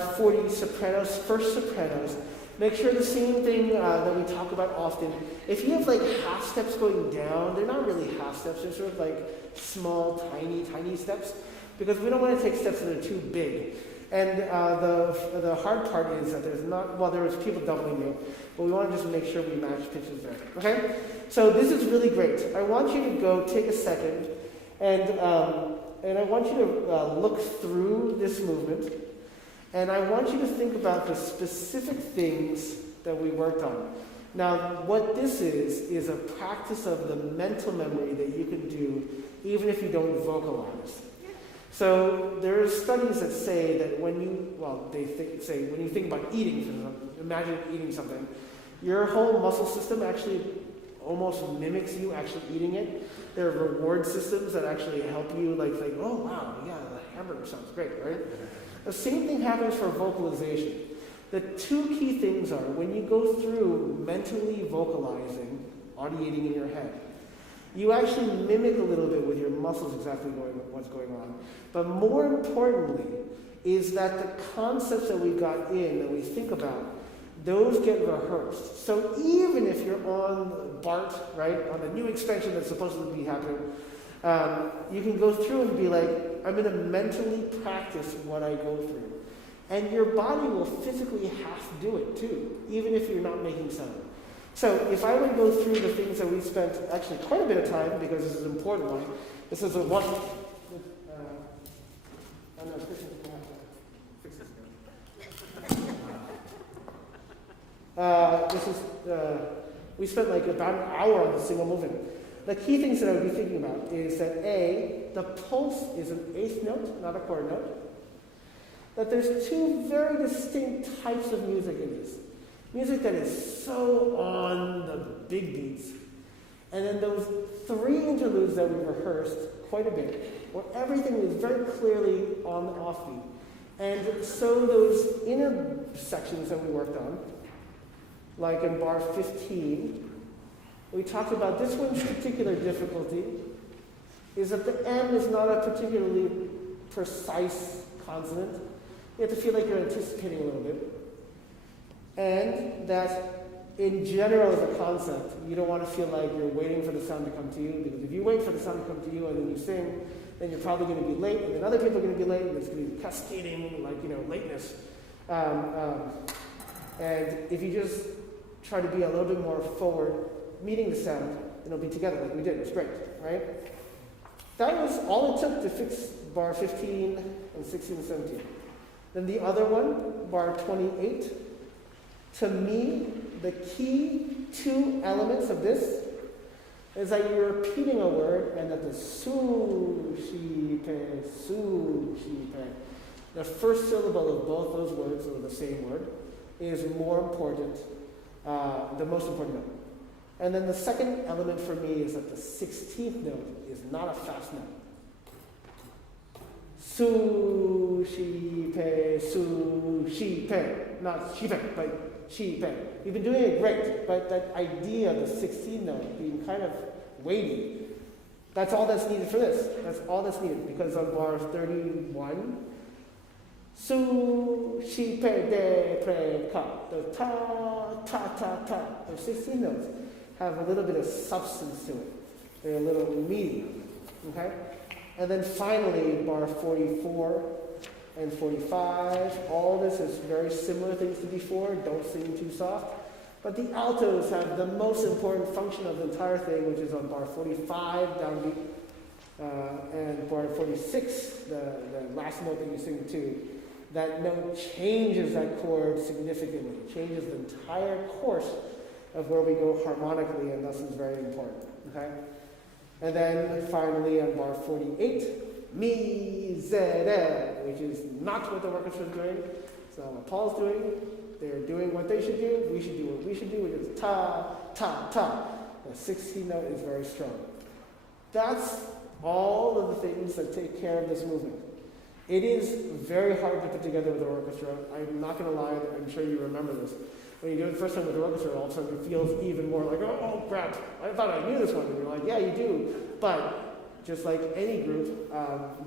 40, sopranos, first sopranos. Make sure the same thing that we talk about often. If you have like half steps going down, they're not really half steps, they're sort of like small, tiny steps, because we don't want to take steps that are too big. And the hard part is that there's people doubling you, but we want to just make sure we match pitches there. Okay? So this is really great. I want you to go take a second, and I want you to look through this movement, and I want you to think about the specific things that we worked on. Now, what this is a practice of the mental memory that you can do even if you don't vocalize. So there are studies that say that when you, say when you think about eating, for example, imagine eating something, your whole muscle system actually almost mimics you actually eating it. There are reward systems that actually help you like think, oh wow, yeah, the hamburger sounds great, right? The same thing happens for vocalization. The two key things are when you go through mentally vocalizing, audiating in your head, you actually mimic a little bit with your muscles exactly what's going on. But more importantly is that the concepts that we got in, that we think about, those get rehearsed. So even if you're on BART, right, on the new expansion that's supposed to be happening, you can go through and be like, I'm going to mentally practice what I go through. And your body will physically have to do it too, even if you're not making sound. So if I would go through the things that we spent actually quite a bit of time, because this is an important one, this is a one. I know, Christian's going to have to fix this. We spent like about an hour on the single movement. The key things that I would be thinking about is that A, the pulse is an eighth note, not a quarter note. That there's two very distinct types of music in this. Music that is so on the big beats. And then those three interludes that we rehearsed quite a bit, where everything was very clearly on the offbeat. And so those inner sections that we worked on, like in bar 15, we talked about this one's particular difficulty is that the M is not a particularly precise consonant. You have to feel like you're anticipating a little bit. And that in general as a concept, you don't want to feel like you're waiting for the sound to come to you, because if you wait for the sound to come to you and then you sing, then you're probably going to be late, and then other people are going to be late, and there's going to be cascading, lateness. And if you just try to be a little bit more forward, meeting the sound, then it'll be together like we did. It was great, right? That was all it took to fix bar 15 and 16 and 17. Then the other one, bar 28, to me, the key two elements of this is that you're repeating a word and that the su, shi, pe, the first syllable of both those words, or the same word, is more important, the most important note. And then the second element for me is that the 16th note is not a fast note. Su, shi, pe, not shi, pe, but shi, pe. You've been doing it great, but that idea of the 16th note being kind of weighty, that's all that's needed for this. That's all that's needed, because on bar 31, su, shi, pe, de, pre, ka, the ta, those 16 notes have a little bit of substance to it. They're a little meaty, okay? And then finally, bar 44 and 45, all this is very similar things to before. Don't sing too soft. But the altos have the most important function of the entire thing, which is on bar 45, downbeat, and bar 46, the last note that you sing to. That note changes that chord significantly. It changes the entire course of where we go harmonically, and thus is very important. Okay? And then finally on bar 48, mi, ze, re, which is not what the orchestra is doing. It's not what Paul's doing. They're doing what they should do. We should do what we should do, which is ta, ta, ta. The 16th note is very strong. That's all of the things that take care of this movement. It is very hard to put together with the orchestra. I'm not going to lie, I'm sure you remember this. When you do it the first time with the orchestra, all of a sudden it feels even more like, oh crap, I thought I knew this one. And you're like, yeah, you do. But just like any group,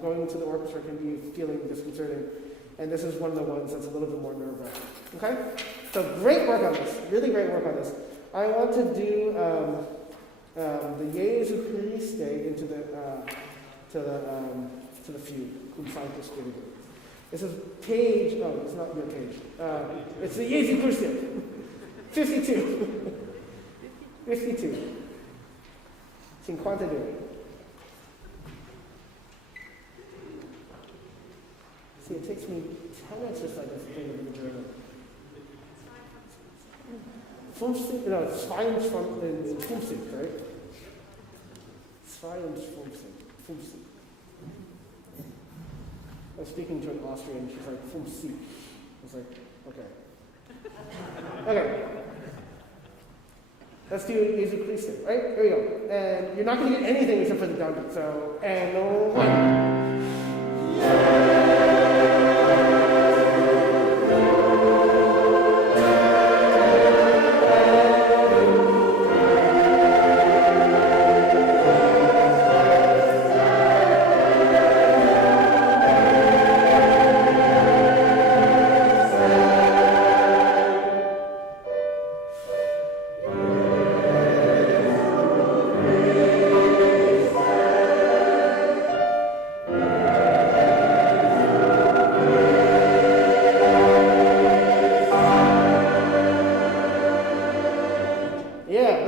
going into the orchestra can be feeling disconcerting. And this is one of the ones that's a little bit more nerve-wracking. Okay? So great work on this. Really great work on this. I want to do the Jesu Christe into the fugue. Cum Sanctus Spiritus. This is page, oh, it's not your page. It's the Jesu Christe. 52. 52. 52. See, it takes me 10 minutes just like this to think of the journal. Fünfzig, no, 52, right? 52. I was speaking to an Austrian, she's like, 50. I was like, okay. Okay. Let's do Jesu Christ, right? Here we go. And you're not going to get anything except for the downbeat. So, and 1. Yeah.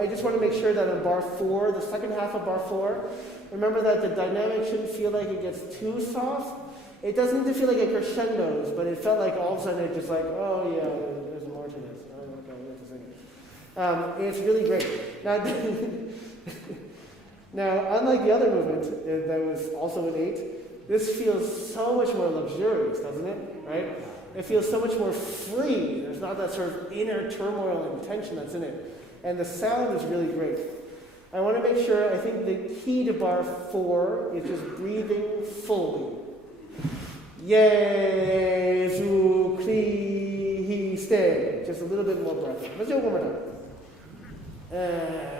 I just want to make sure that on bar 4, the second half of bar 4, remember that the dynamic shouldn't feel like it gets too soft. It doesn't need to feel like it crescendos, but it felt like all of a sudden it just like, oh yeah, there's more to this. Oh, okay, we have to sing it. It's really great. Now, unlike the other movement that was also an 8, this feels so much more luxurious, doesn't it? Right? It feels so much more free. There's not that sort of inner turmoil and tension that's in it. And the sound is really great. I want to make sure, I think the key to bar 4 is just breathing fully. Jesu Christe. Just a little bit more breath. Let's do it one more time. And,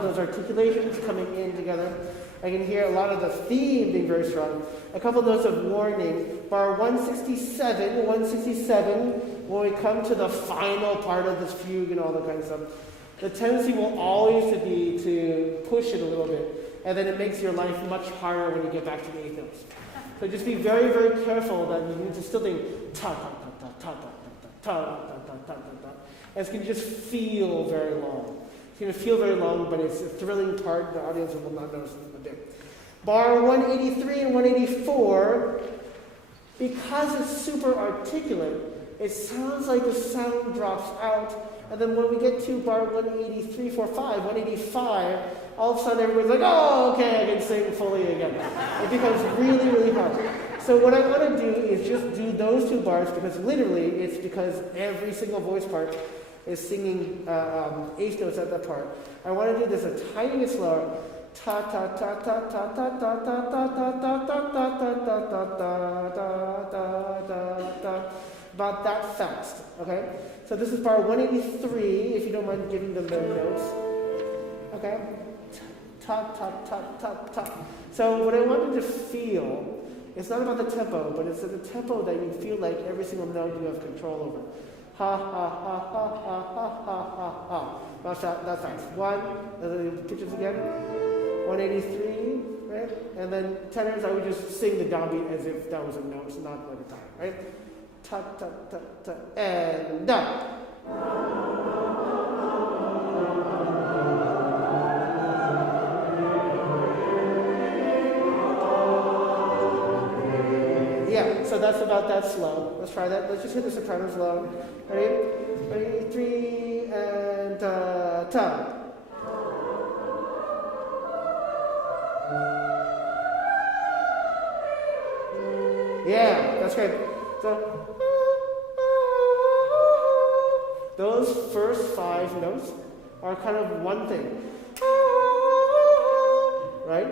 of those articulations coming in together. I can hear a lot of the theme being very strong. A couple notes of warning. Bar 167, when we come to the final part of this fugue and all that kind of stuff, the tendency will always be to push it a little bit, and then it makes your life much harder when you get back to the eighth notes. So just be very, very careful that you need to still think ta ta ta ta ta ta ta ta ta ta ta ta. And it's going to just feel very long. It's going to feel very long, but it's a thrilling part. The audience will not notice a bit. Bar 183 and 184, because it's super articulate, it sounds like the sound drops out. And then when we get to bar 183, 4, 5, 185, all of a sudden everybody's like, oh, okay, I can sing fully again. It becomes really, really hard. So what I want to do is just do those two bars, because literally it's because every single voice part is singing eighth notes at that part. I want to do this a tiny bit slower. Ta ta ta ta ta ta ta ta ta ta ta ta ta ta ta ta ta ta ta. About that fast, okay? So this is bar 183, if you don't mind giving them the notes. Okay? Ta, ta, ta, ta, ta. So what I want you to feel, it's not about the tempo, but it's the tempo that you feel like every single note you have control over. Ha, ha, ha, ha, ha, ha, ha, ha, ha. That's fast. One, and then the pitches again. 183, right? And then tenors, I would just sing the downbeat as if that was a note, not like a time, right? Ta ta ta ta and done. Yeah, so that's about that slow. Let's try that. Let's just hit the soprano slow. Ready? Ready? 3 and ta. Yeah, that's great. So those first 5 notes are kind of one thing, right?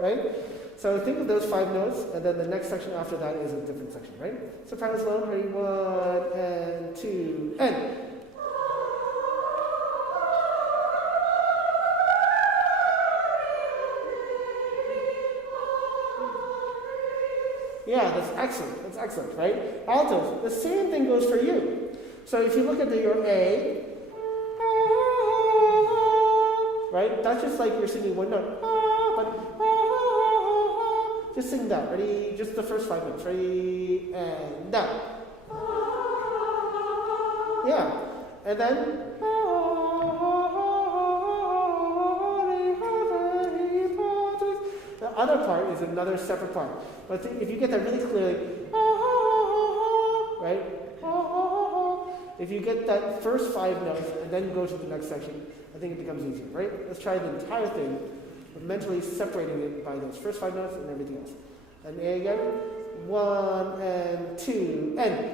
Right? So think of those 5 notes, and then the next section after that is a different section, right? Soprano slow, ready? 1 and 2 and. Yeah, that's excellent. That's excellent, right? Altos, the same thing goes for you. So if you look at your A, right? That's just like you're singing one note. But just sing that. Ready? Just the first 5 notes. Ready? And down. Yeah. And then. The other part is another separate part. But if you get that really clearly, right? If you get that first 5 notes and then go to the next section, I think it becomes easier, right? Let's try the entire thing, but mentally separating it by those first 5 notes and everything else. And A again. 1 and 2 and.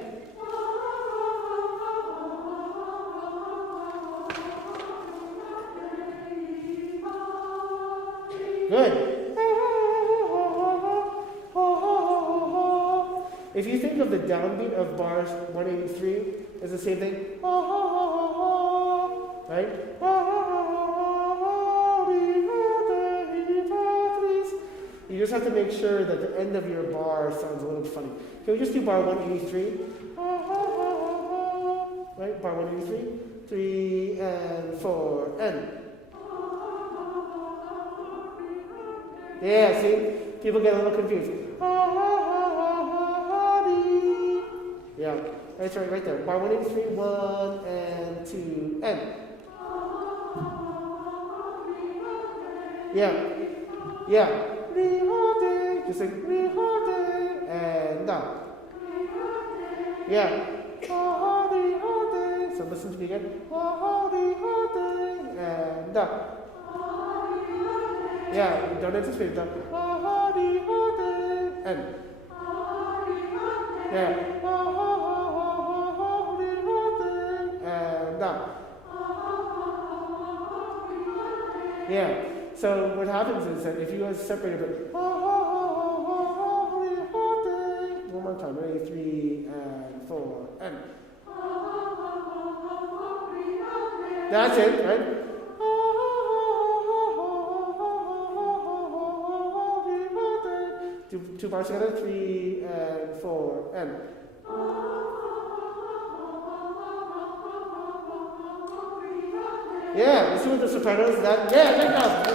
Good. If you think of the downbeat of bars 183, it's the same thing. Right? You just have to make sure that the end of your bar sounds a little funny. Can we just do bar 183? Right? Bar 183. 3 and 4 and. Yeah, see? People get a little confused. Yeah, that's right there. Bar 183, 1 and 2 and. Yeah, yeah. Just sing and down. Yeah. So listen to me again. And down. Yeah, don't anticipate that. And. Yeah. And down. Yeah. So what happens is that if you guys separate it, one more time, ready? 3 and 4 and. That's it, right? Two bars together, 3 and 4 and. Yeah, let's do with the sopranos. Great job.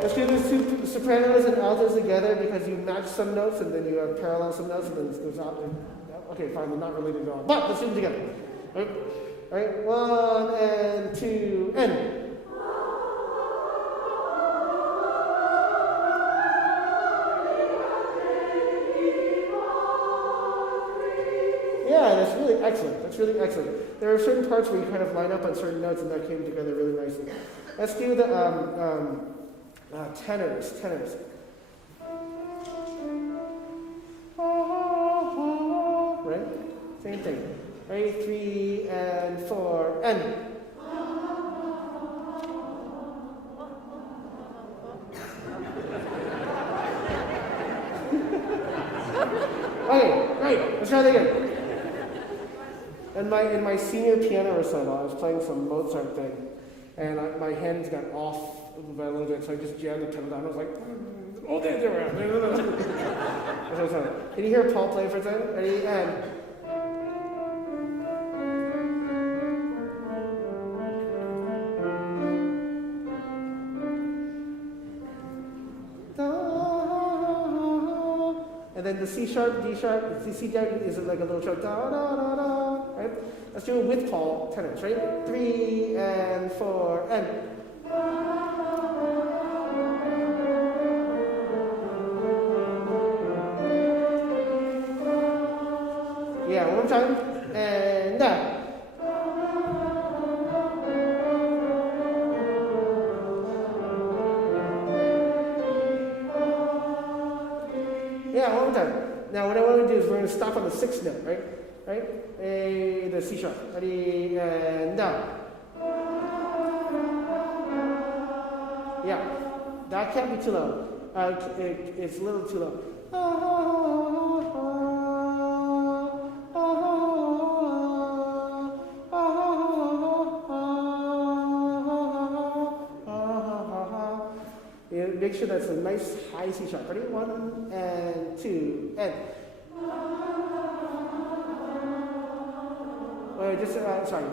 Let's do these two sopranos and altos together because you match some notes and then you parallel some notes and then it goes out. Okay, fine, they're not related at all. But let's do them together. Right? All right, 1 and 2 and. Yeah, that's really excellent. That's really excellent. There are certain parts where you kind of line up on certain notes and that came together really nicely. Let's do the tenors. Right? Same thing. Right? 3 and 4 and. Okay, great. Let's try that again. In my senior piano recital, I was playing some Mozart thing, and my hands got off by a little bit, so I just jammed the pedal down. I was like, oh, there. Can you hear Paul play for a second? Ready? And. And then the C sharp, D sharp, the C sharp is like a little short da da da da. Right? Let's do it with Paul tenors, right? 3 and 4 and. Yeah, one more time. And yeah, one more time. Now what I want to do is we're going to stop on the 6th note, right? Right? A, the C sharp. Ready, and down. Yeah, that can't be too low. It's a little too low. Make sure that's a nice high C sharp. Ready? 1 and 2 and.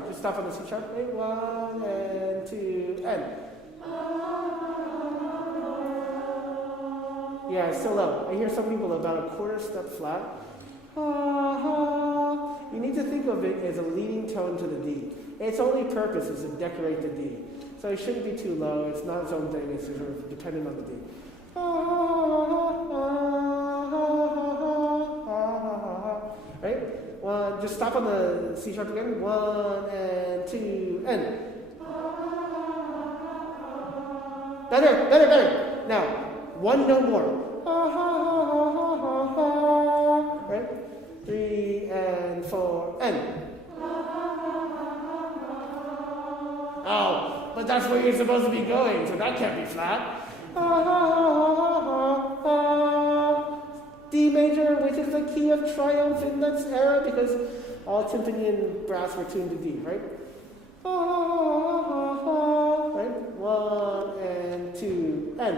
Just stop on the C sharp. Right? 1 and 2 and. Yeah, it's still low. I hear some people about a quarter step flat. You need to think of it as a leading tone to the D. Its only purpose is to decorate the D. So it shouldn't be too low. It's not its own thing. It's sort of dependent on the D. Right? Just stop on the C sharp again. 1 and 2 and. Better. Now, one note more. Right? 3 and 4 and. Oh, but that's where you're supposed to be going, so that can't be flat. D major, which is the key of triumph in that era, because all timpani and brass were tuned to D, right? Right? 1 and 2 and.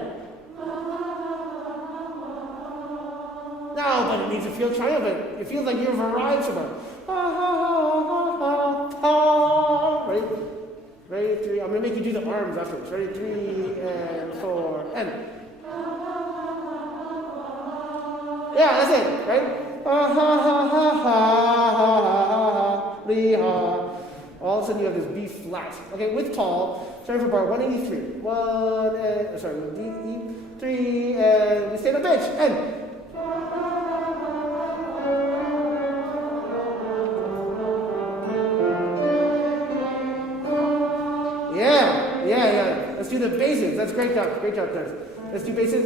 No, but it needs to feel triumphant. It feels like you've arrived somewhere. Right? Ready? 3. I'm going to make you do the arms afterwards. Ready? 3 and 4 and. Yeah, that's it, right? All of a sudden you have this B flat. Okay, with Paul, starting for bar 183. 1 and, D, E, 3, and we stay on the bench, and. Yeah. Let's do the basses. That's great job, guys. Let's do basses.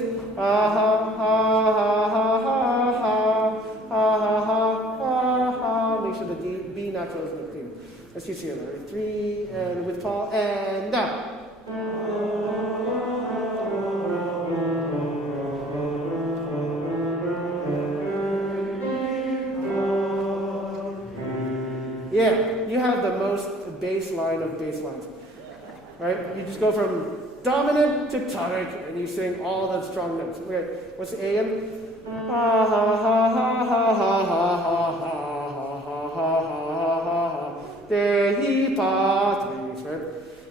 Make sure the B natural is clean. Let's do together. 3 and with Paul and down. Yeah, you have the most bass line of bass lines. Right? You just go from dominant to tonic, and you sing all the strong notes. Okay, what's the A again? Ha ha ha ha ha ha ha ha ha ha ha ha. De pa. Right?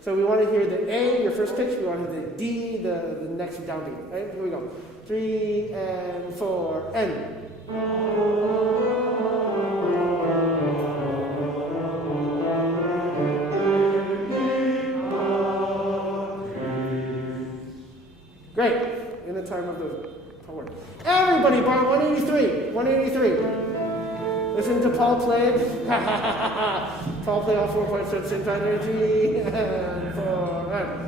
So we want to hear the A, your first pitch. We want to hear the D, the next downbeat. Right? Here we go. 3 and 4 and. Great. In the time of the poem. Everybody, bar 183. 183. Listen to Paul play. Paul play all 4 points at the same time. 3 and 4 and.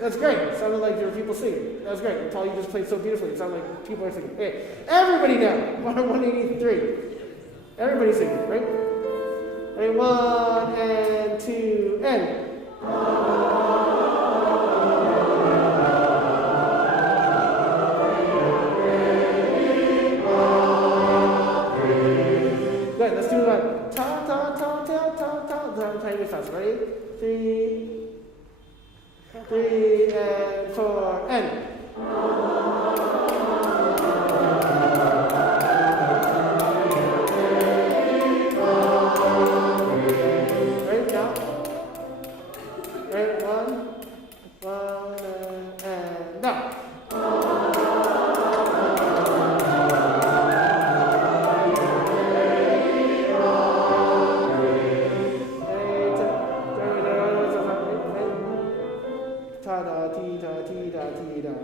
That's great. It sounded like there were people singing. That was great. Paul, you just played so beautifully. It sounded like people are singing. Okay, everybody now. Bar 183. Everybody singing, right? Ready? 1 and 2 and. Good. Let's do that. Ta ta ta ta ta ta. Tiny bit faster. Ready? 3 and 4 and. Right now. Right, 1 and now.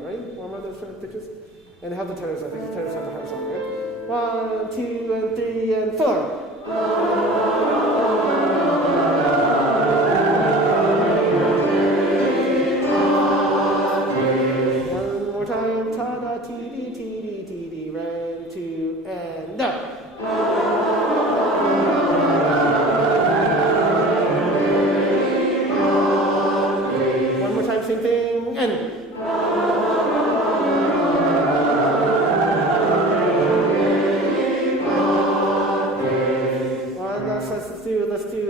Right? One more of those pitches. And have the tenors, I think the tenors have the higher song, right? 1, 2, and 3, and 4. One more time. Ta da ti di ti di ti di. 1, 2, and up. One more time, same thing, and.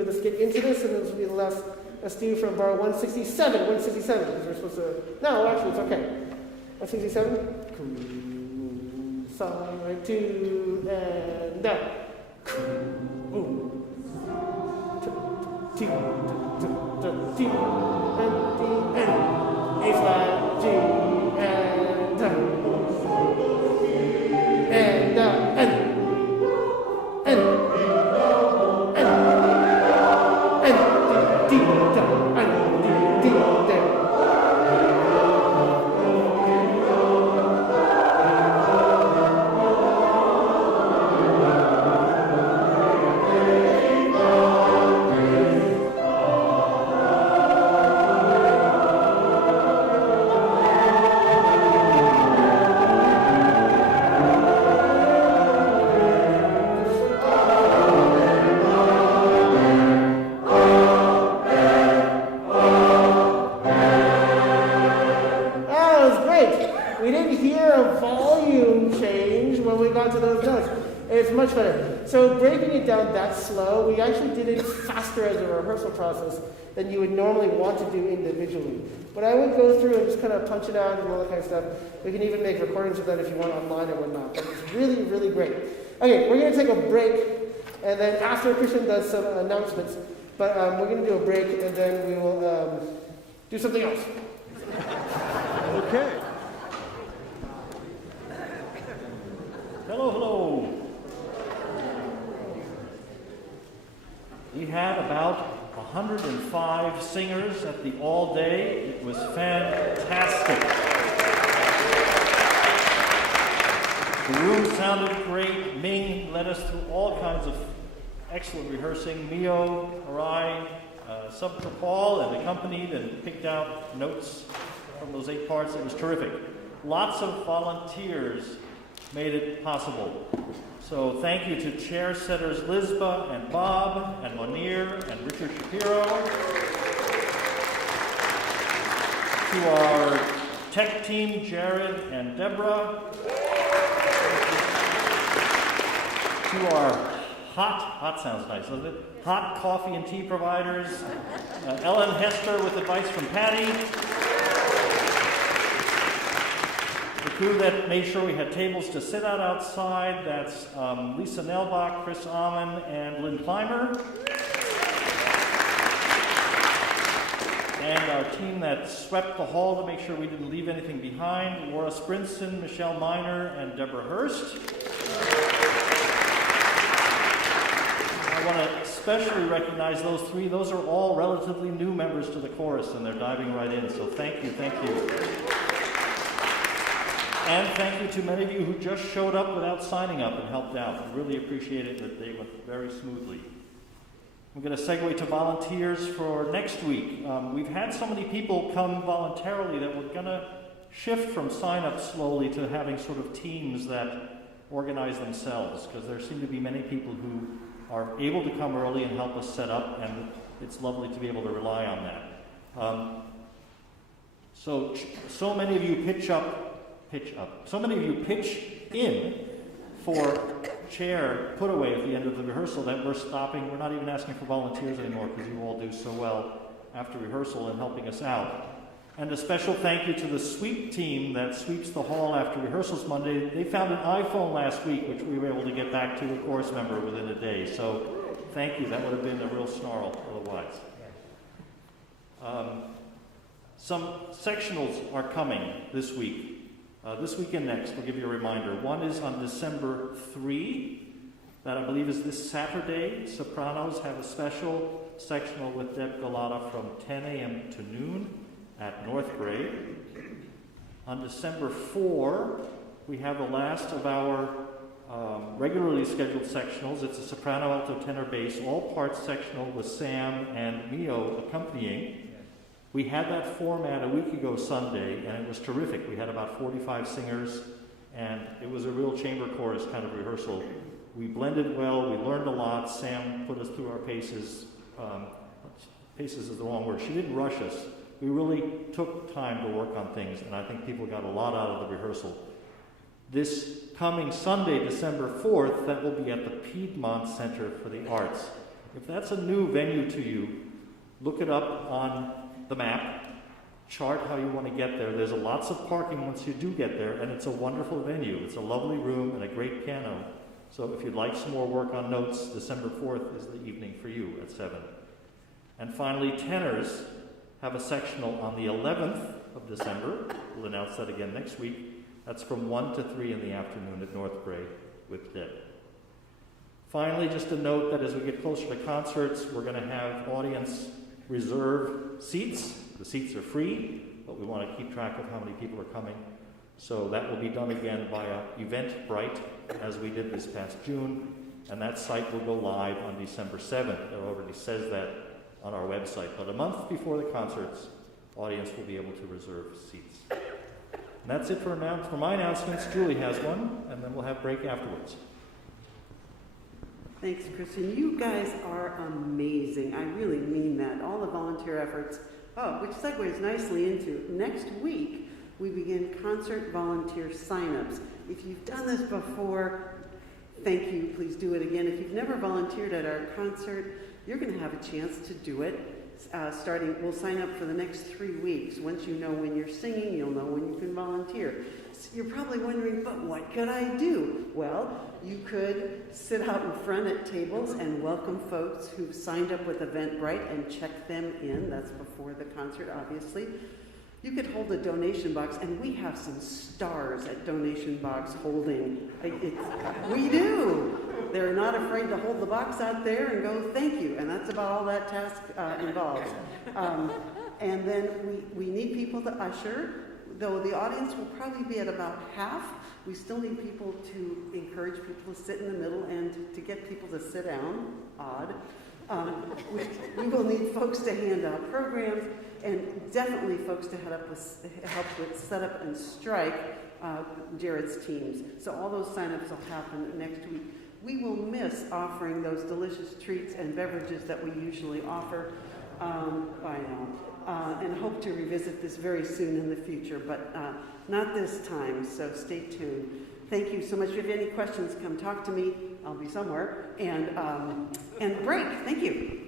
Let's get into this, and this will be the last. Let's do from bar 167. 167. Because we're supposed to. No, actually, it's okay. 167. Cool. Song, right? 2 and down. Cool. T and D and A flat G and and and. Much better. So breaking it down that slow, we actually did it faster as a rehearsal process than you would normally want to do individually. But I would go through and just kind of punch it out and all that kind of stuff. We can even make recordings of that if you want online or whatnot. But it's really, really great. Okay, we're going to take a break, and then after Christian does some announcements, but we're going to do a break, and then we will do something else. Okay. Hello, hello. We had about 105 singers at the all day. It was fantastic. The room sounded great. Ming led us through all kinds of excellent rehearsing. Mio, Harai, Sub Paul, and accompanied and picked out notes from those 8 parts. It was terrific. Lots of volunteers made it possible. So thank you to chair setters Lisba and Bob and Monir and Richard Shapiro. To our tech team, Jared and Deborah. To our hot sounds nice, doesn't it? Hot coffee and tea providers. Ellen Hester with advice from Patty. The crew that made sure we had tables to sit at outside, that's Lisa Nelbach, Chris Amman, and Lynn Clymer. And our team that swept the hall to make sure we didn't leave anything behind, Laura Sprinson, Michelle Miner, and Deborah Hurst. I want to especially recognize those three. Those are all relatively new members to the chorus, and they're diving right in, so thank you. And thank you to many of you who just showed up without signing up and helped out. We really appreciate it that they went very smoothly. I'm going to segue to volunteers for next week. We've had so many people come voluntarily that we're going to shift from sign-up slowly to having sort of teams that organize themselves, because there seem to be many people who are able to come early and help us set up, and it's lovely to be able to rely on that. So many of you pitch in for chair put away at the end of the rehearsal that we're stopping. We're not even asking for volunteers anymore because you all do so well after rehearsal and helping us out. And a special thank you to the sweep team that sweeps the hall after rehearsals Monday. They found an iPhone last week, which we were able to get back to a chorus member within a day. So thank you. That would have been a real snarl otherwise. Some sectionals are coming this week. This week and next, we'll give you a reminder. One is on December 3. That I believe is this Saturday. Sopranos have a special sectional with Deb Galata from 10 a.m. to noon at North Grade. On December 4, we have the last of our regularly scheduled sectionals. It's a soprano, alto, tenor, bass, all parts sectional with Sam and Mio accompanying. We had that format a week ago Sunday, and it was terrific. We had about 45 singers, and it was a real chamber chorus kind of rehearsal. We blended well, we learned a lot. Sam put us through our paces. Paces is the wrong word. She didn't rush us. We really took time to work on things, and I think people got a lot out of the rehearsal. This coming Sunday, December 4th, that will be at the Piedmont Center for the Arts. If that's a new venue to you, look it up on the map, chart how you want to get there. There's lots of parking once you do get there, and it's a wonderful venue. It's a lovely room and a great piano. So if you'd like some more work on notes, December 4th is the evening for you at 7. And finally, tenors have a sectional on the 11th of December. We'll announce that again next week. That's from 1 to 3 in the afternoon at North Grade with Deb. Finally, just a note that as we get closer to concerts, we're going to have audience reserve seats. The seats are free, but we want to keep track of how many people are coming. So that will be done again via Eventbrite, as we did this past June, and that site will go live on December 7th. It already says that on our website. But a month before the concerts, audience will be able to reserve seats. And that's it for my announcements. Julie has one, and then we'll have break afterwards. Thanks, Kristen. You guys are amazing. I really mean that. All the volunteer efforts, which segues nicely into next week, we begin concert volunteer signups. If you've done this before, thank you. Please do it again. If you've never volunteered at our concert, you're going to have a chance to do it. We'll sign up for the next 3 weeks. Once you know when you're singing, you'll know when you can volunteer. So you're probably wondering, but what could I do? Well, you could sit out in front at tables and welcome folks who've signed up with Eventbrite and check them in. That's before the concert, obviously. You could hold a donation box, and we have some stars at donation box holding. We do. They're not afraid to hold the box out there and go, thank you. And that's about all that task involves. And then we need people to usher. Though the audience will probably be at about half, we still need people to encourage people to sit in the middle and to get people to sit down. Odd. We will need folks to hand out programs, and definitely folks to help with setup and strike Jared's teams. So all those signups will happen next week. We will miss offering those delicious treats and beverages that we usually offer. I know. And hope to revisit this very soon in the future, but not this time, so stay tuned. Thank you so much. If you have any questions, come talk to me. I'll be somewhere. And break. Thank you.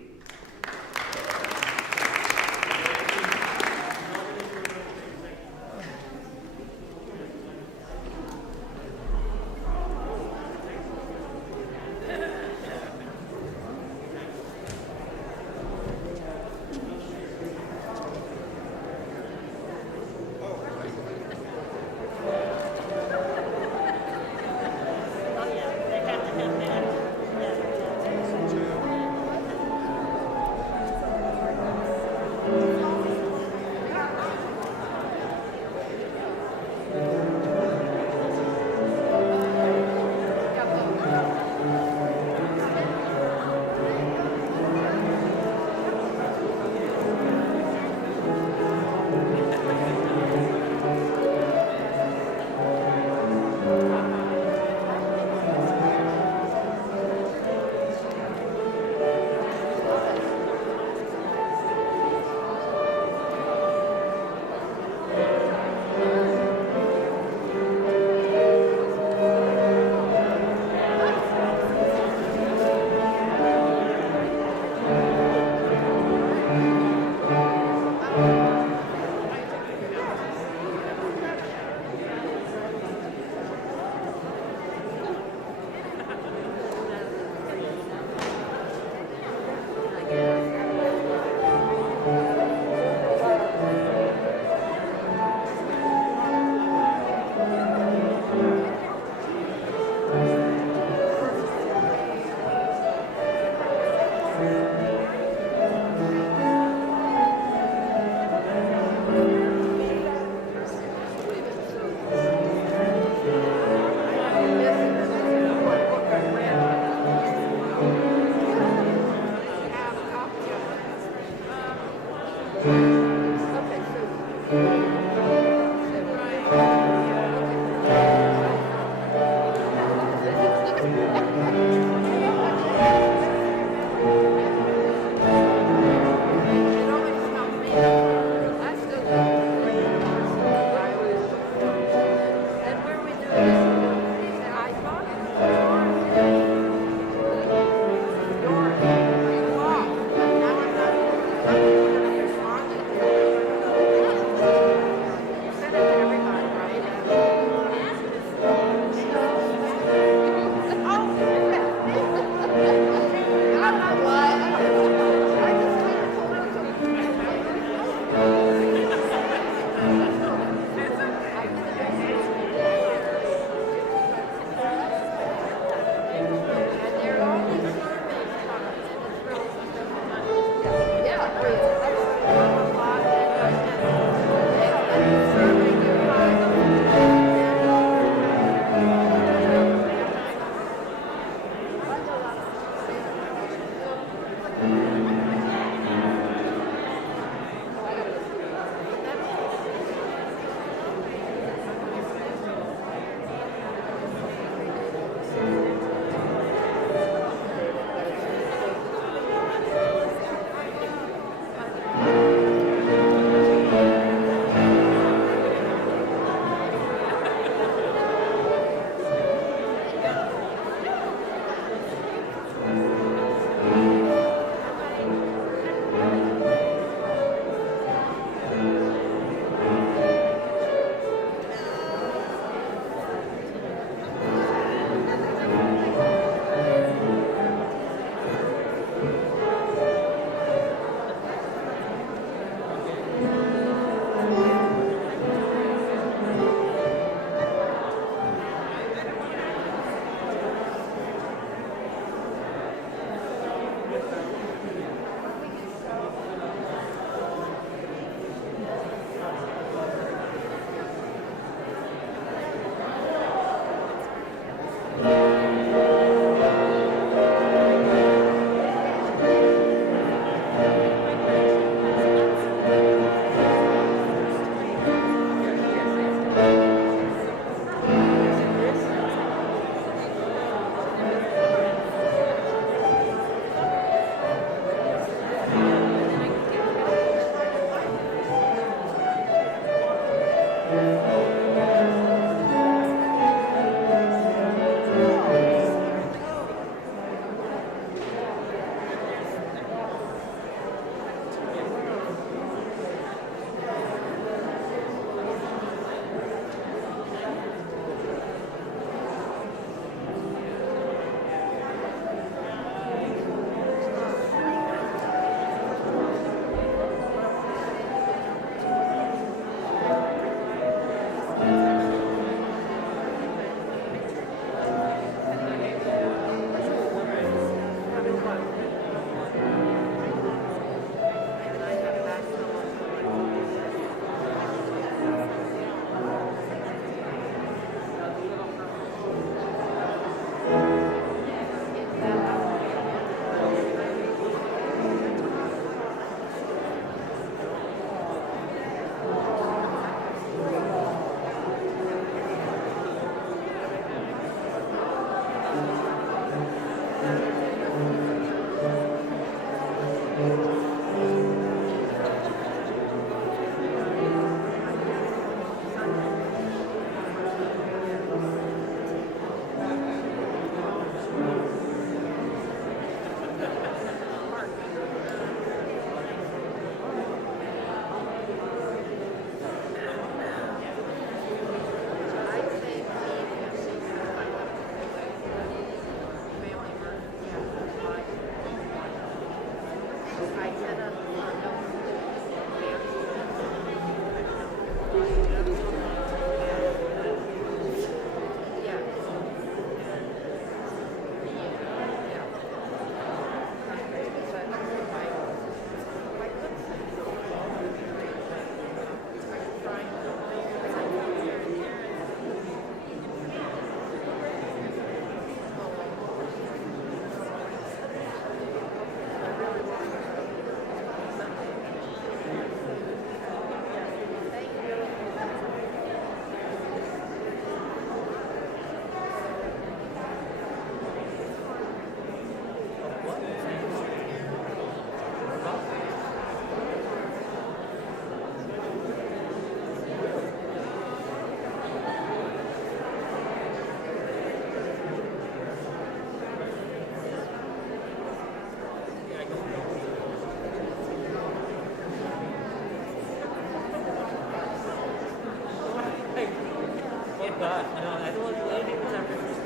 God, no, I don't want to do anything with San Francisco.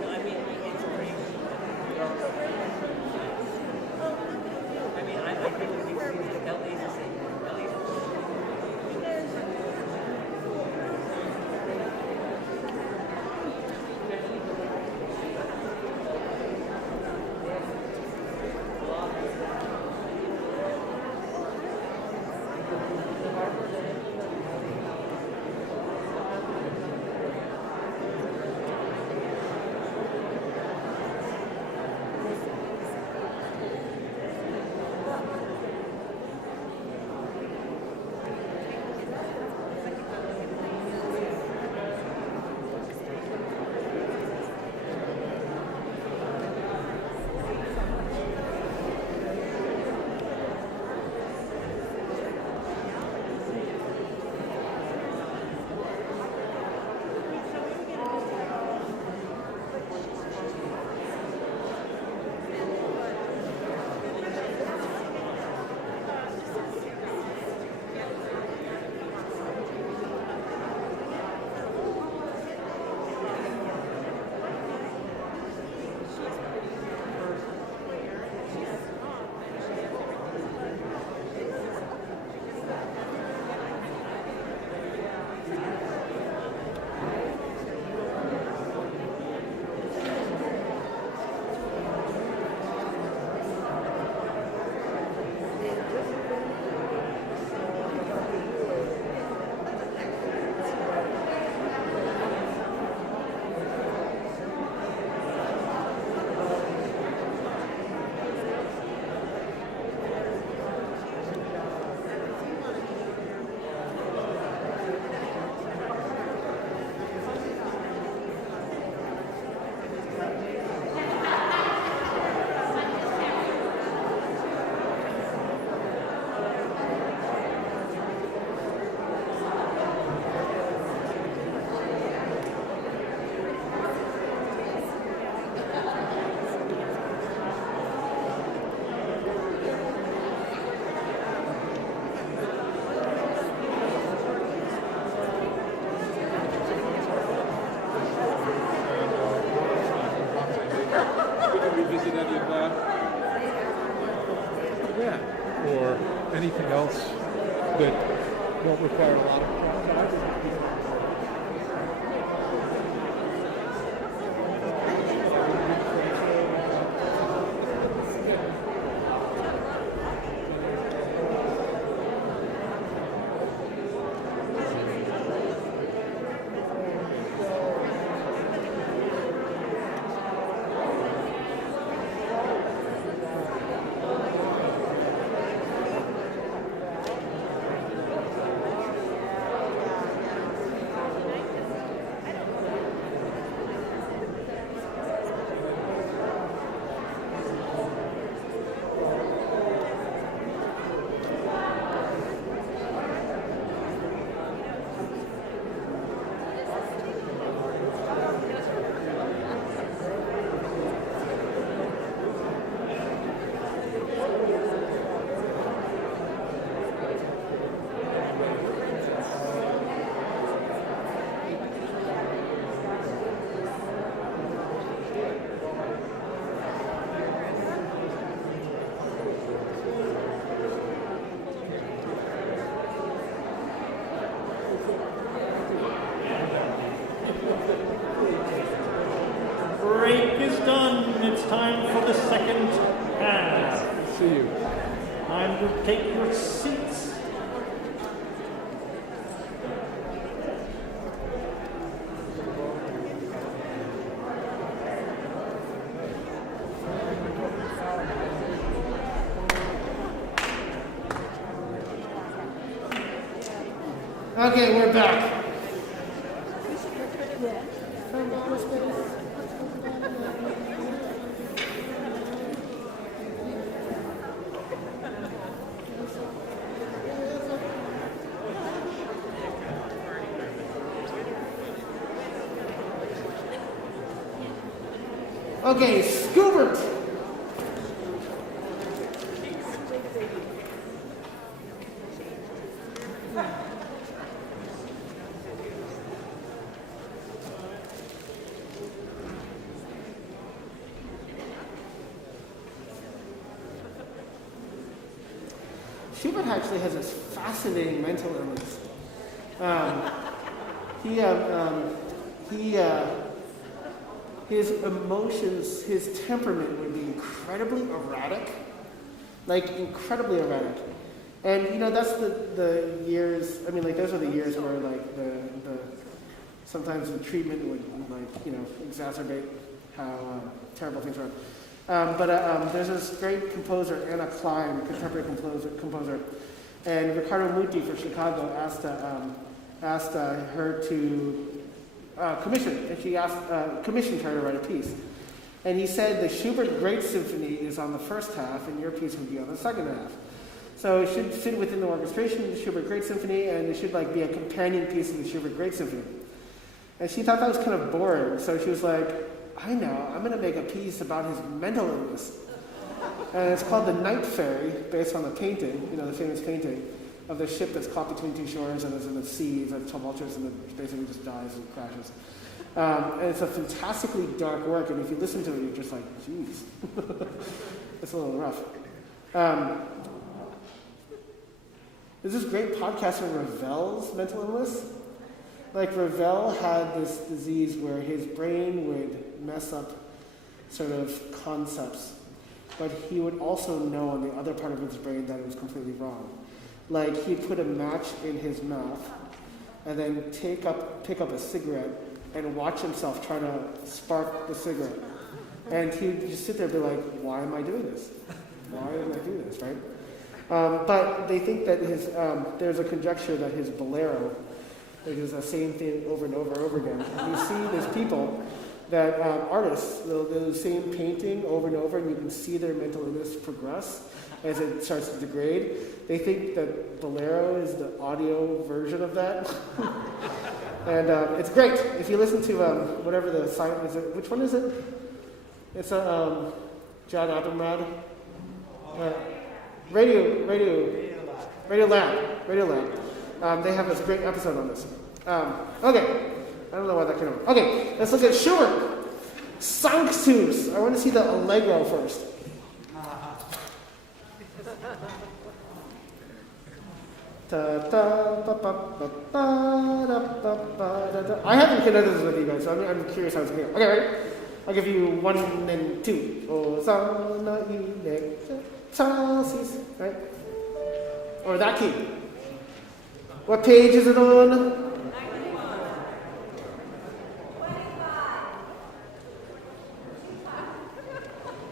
No, I mean, it's crazy. I mean, I think it would be crazy. LA's the same. LA's the same. Revisit any of that? Yeah. Or anything else that won't require a lot of process? Break is done. It's time for the second half. See you. Time to take your seats. Okay, we're back. Okay, Scoobert. Schubert actually has this fascinating mental illness. His emotions, his temperament would be incredibly erratic, like incredibly erratic. And that's the years. I mean, like those are the years where like the sometimes the treatment would exacerbate how terrible things were. But there's this great composer, Anna Klein, contemporary composer, and Riccardo Muti from Chicago asked her to commission, and she commissioned her to write a piece. And he said the Schubert Great Symphony is on the first half, and your piece would be on the second half. So it should fit within the orchestration of the Schubert Great Symphony, and it should be a companion piece of the Schubert Great Symphony. And she thought that was kind of boring, so she was like, I know, I'm going to make a piece about his mental illness. And it's called The Night Ferry, based on the painting, the famous painting of the ship that's caught between two shores and is in the sea, that tumultuous, and it basically just dies and crashes. And it's a fantastically dark work, and if you listen to it, you're just like, geez. It's a little rough. There's this great podcast on Ravel's mental illness. Like Ravel had this disease where his brain would mess up sort of concepts, but he would also know on the other part of his brain that it was completely wrong. Like he'd put a match in his mouth and then pick up a cigarette and watch himself try to spark the cigarette. And he'd just sit there and be like, why am I doing this? Why am I doing this, right? But they think that there's a conjecture that his bolero, which is the same thing over and over and over again. And you see there's people that, artists, they'll do the same painting over and over, and you can see their mental illness progress as it starts to degrade. They think that bolero is the audio version of that. And it's great. If you listen to whatever the site is, which one is it? It's a John Abumrad. Radio Lab. They have this great episode on this. Okay. I don't know why that came up. Okay, let's look at Schubert. Sanctus. I want to see the Allegro first. I haven't connected this with you guys, so I'm curious how it's going. Okay, ready? I'll give you 1 and 2. Hosanna in excelsis, right? Or that key. What page is it on?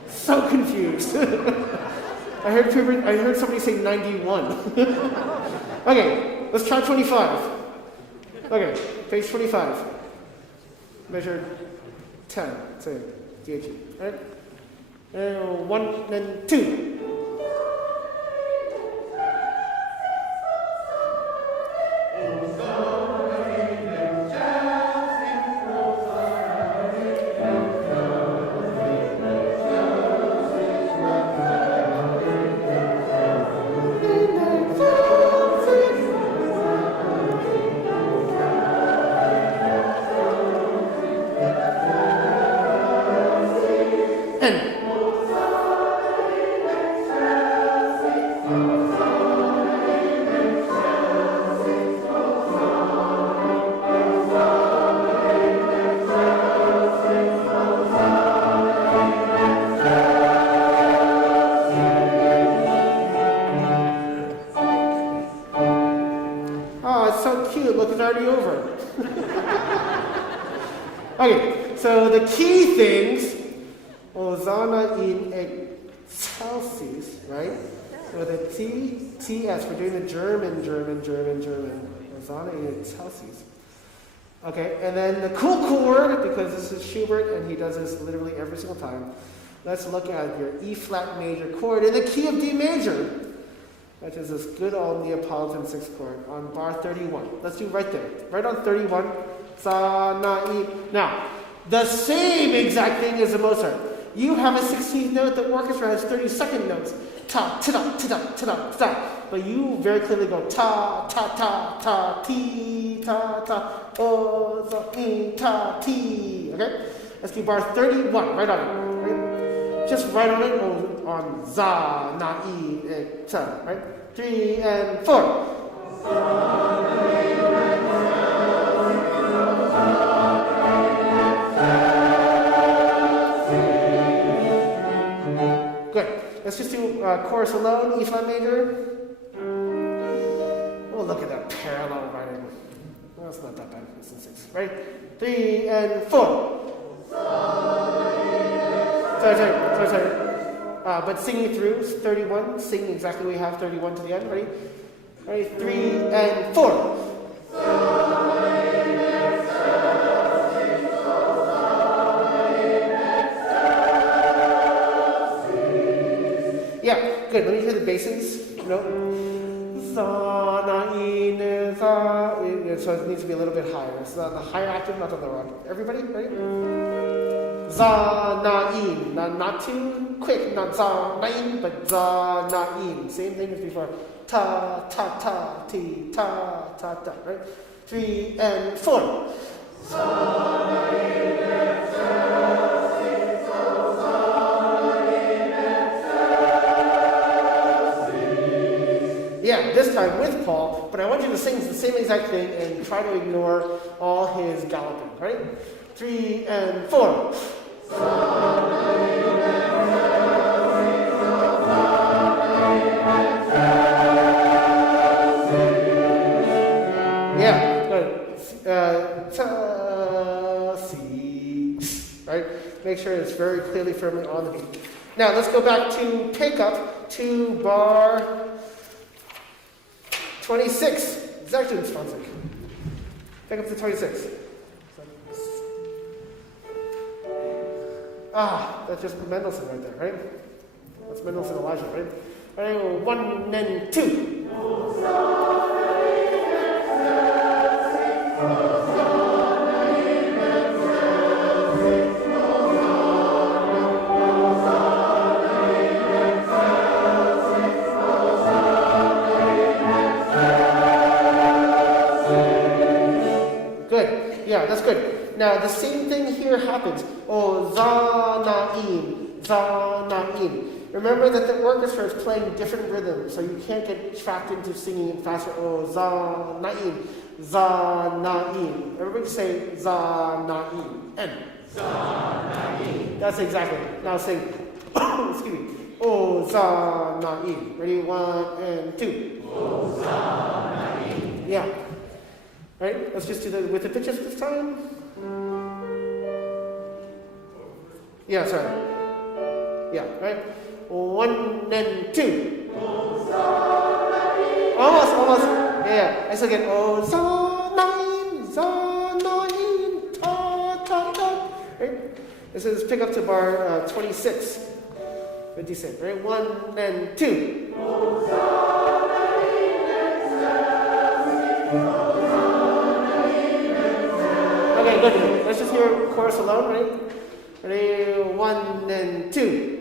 So confused. I heard somebody say 91. Okay, let's try 25. Okay, page 25. Measure 10. Say DHE. Right? 1 and 2. Okay, so the key things, Hosanna in excelsis, right? So the TS, we're doing the German. Hosanna in excelsis. Okay, and then the cool chord, because this is Schubert and he does this literally every single time. Let's look at your E flat major chord in the key of D major, which is this good old Neapolitan 6th chord on bar 31. Let's do right there, right on 31. Sa, na, e. Now, the same exact thing as the Mozart. You have a 16th note, the orchestra has 32nd notes. Ta, ta, ta, ta, ta, ta. But you very clearly go ta, ta, ta, ta, ti, ta, ta, o, za, e, ta, ti. Okay? Let's do bar 31, right on it. Right? Just right on it, on za, na, e, ta, right? 3 and 4. Good. Let's just do chorus alone, E flat major. Oh, look at that parallel writing. Well, it's not that bad. It's in 6, right? 3 and 4. Sorry. But singing through 31, sing exactly what we have 31 to the end. Ready? Ready? 3 and 4. Yeah, good. Let me hear the basses. Za, na, in, za. So it needs to be a little bit higher. It's on the higher octave, not on the lower octave. Everybody, ready? Za, na, in. Not too quick, not za, na, in, but za, na, in. Same thing as before. Ta, ta, ta, ti, ta, ta, ta. Right? 3 and 4. Yeah, this time with Paul, but I want you to sing the same exact thing and try to ignore all his galloping, right? 3 and 4. Yeah, good. Si, right? Make sure it's very clearly, firmly on the beat. Now let's go back to pick up to bar 26. Exactly responsive. Pick up to 26. That's just Mendelssohn right there, right? That's Mendelssohn Elijah, right? All right, 1 and 2. Good. Yeah, that's good. Now, the same thing here happens. Oh, za, na, in. Za, na, in. Remember that the orchestra is playing different rhythms, so you can't get trapped into singing it faster. Oh, za, na, in. Za, na, in. Everybody say za, na, in. N. Za, na, in. That's exactly. Now sing. Excuse me. Oh, za, na, in. Ready? 1 and 2. Oh, za, na, in. Yeah. Right? Let's just do that with the pitches this time. Yeah, sorry. Yeah, right? 1 and 2. Almost. Yeah. I still get oh, za, nine, ta, ta, ta. Right? This is pick up to bar 26. 56, right? 1 and 2. Okay, good. Let's just hear chorus alone, right? Ready? 1 and 2.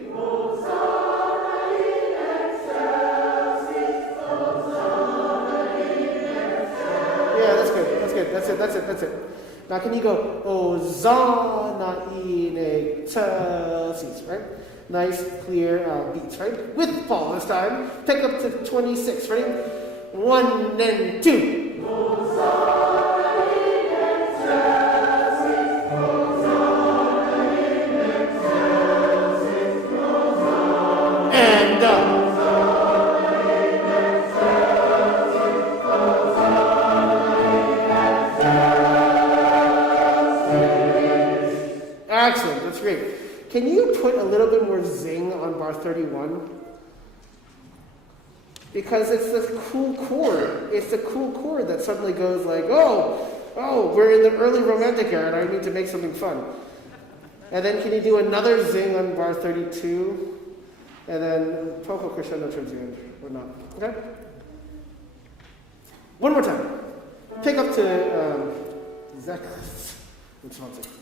Yeah, that's good. That's it. Now can you go Hosanna in excelsis, right? Nice, clear beats, right? With Paul this time. Pick up to 26, ready? 1 and 2. And excellent, that's great. Can you put a little bit more zing on bar 31? Because it's this cool chord. It's the cool chord that suddenly goes like, oh, we're in the early romantic era and I need to make something fun. And then can you do another zing on bar 32? And then poco crescendo towards the end, or not. Okay? One more time. Pick up to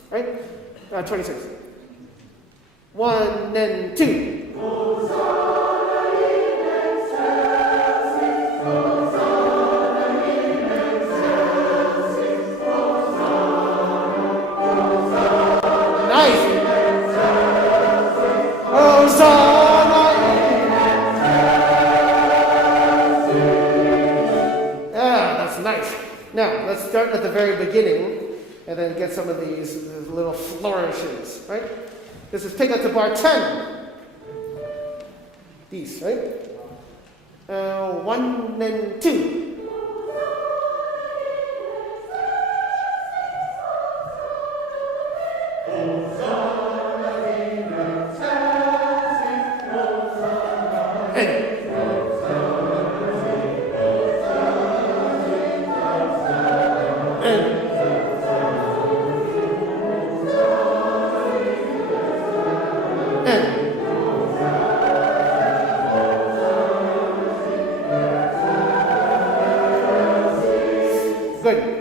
right? 26. 1 and 2. Nice. Hosanna. the very beginning and then get some of these little flourishes, right? This is pick up to bar 10. These, right? 1 and 2.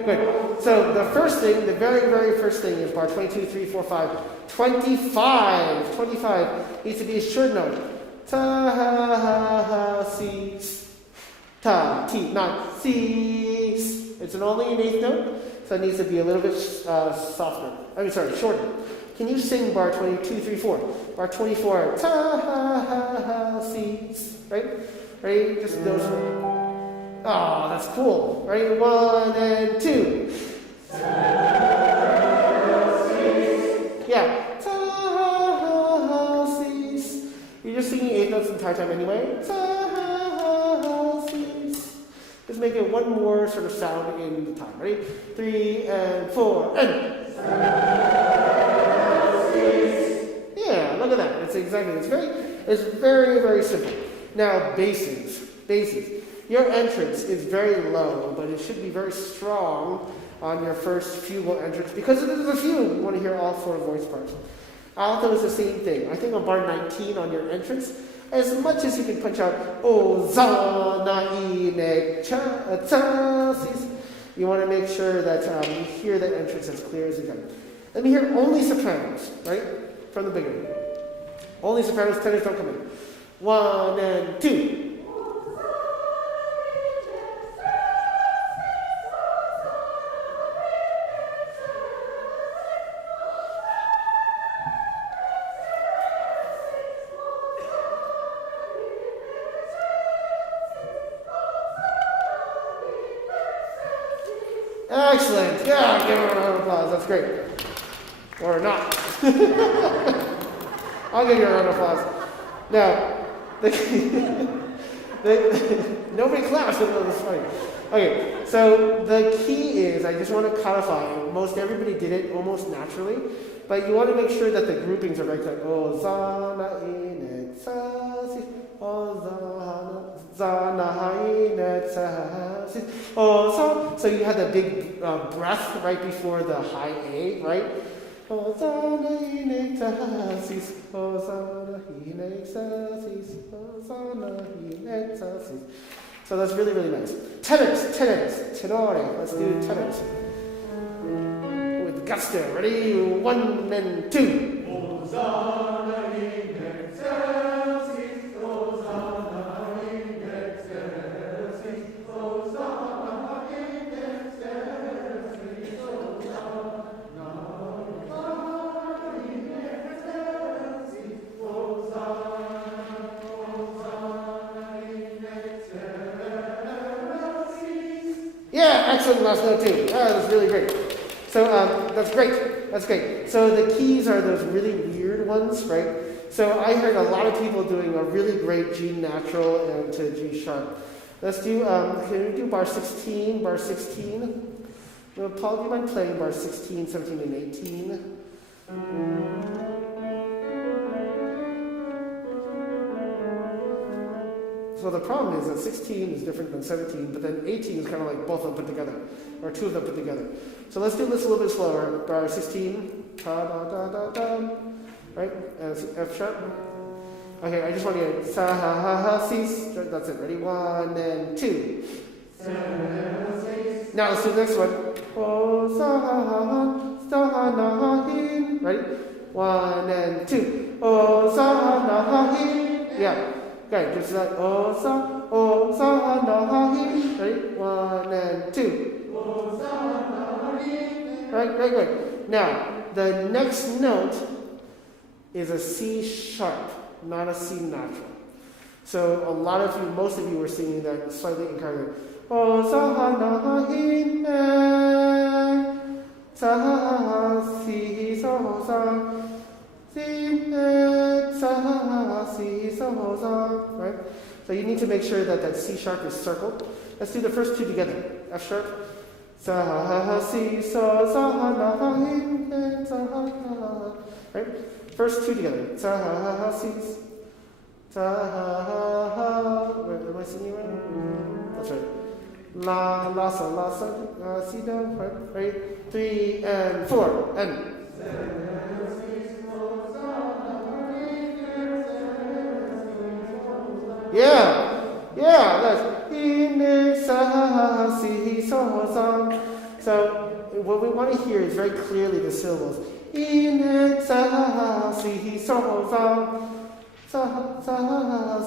Good. So the first thing, the very, very first thing is bar 22, 3, 4, 5. 25. 25 needs to be a short note. Ta, ha, ha, ha, si, ta, ti, not si. It's an only an eighth note, so it needs to be a little bit shorter. Can you sing bar 22, 3, 4? Bar 24, ta, ha, ha, ha, si, right? Ready? Just those. Oh, that's cool. Ready? 1 and 2. Yeah. You're just singing eighth notes the entire time anyway. Just make it one more sort of sound in the time. Ready? 3 and 4 and. Yeah, look at that. It's very, very simple. Now basses. Your entrance is very low, but it should be very strong on your first fugal entrance because there's a fugue. You want to hear all 4 voice parts. Alto is the same thing. I think on bar 19 on your entrance, as much as you can punch out o za na I ne cha ta sis, you want to make sure that you hear the entrance as clear as you can. Let me hear only sopranos, right? From the beginning. Only sopranos, tenors don't come in. 1 and 2. Excellent. Yeah, give her a round of applause. That's great. Or not. I'll give you a round of applause. Now, nobody claps. That's funny. Okay, so the key is, I just want to codify, most everybody did it almost naturally, but you want to make sure that the groupings are right. Like, oh, za, na, in, et, sa, si, oh, za, na, in, et, sa, si, oh, so. So you have the big breath right before the high A, right? Oh, za, na, in, et, sa, si, oh, za, na, in, et, sa, si, oh, za, na, in, et, sa, si. So that's really, really nice. Tenors, tenore. Let's do tenors. With gusto. Ready? 1 and 2. Yeah, excellent last note too. That's really great. So that's great. So the keys are those really weird ones, right? So I heard a lot of people doing a really great G natural and to G sharp. Let's do, can we do bar 16? Bar 16? Well, Paul, do you mind playing bar 16, 17, and 18? So the problem is that 16 is different than 17, but then 18 is kind of like both of them put together, or 2 of them put together. So let's do this a little bit slower. Bar 16, ta da da da da, right? F sharp. Okay, I just want you to sa ha ha ha si. That's it. Ready? 1 and 2. Now let's do the next one. Oh sa ha ha ha na ha hin. Ready? 1 and 2. Oh sa ha na ha hin. Yeah. Okay, just like oh sa na ha hi. Ready? 1 and 2. Oh sa na ha hi. Right, very good. Now the next note is a C sharp, not a C natural. So a lot of you, most of you, were singing that slightly incorrectly. Oh sa na ha hi. sa, si, so, sa, si, sa, si, so, sa, right? So you need to make sure that that C sharp is circled. Let's do the first two together. F sharp. Sa, si, so, sa, na, sa, right? First two together. Sa, si, sa, wait, am I singing right? That's right. La, la, sa, si, do, right? 3 and 4 and. Yeah, that's sa, si, so, sa. So what we want to hear is very clearly the syllables. Sa, si, so, sa,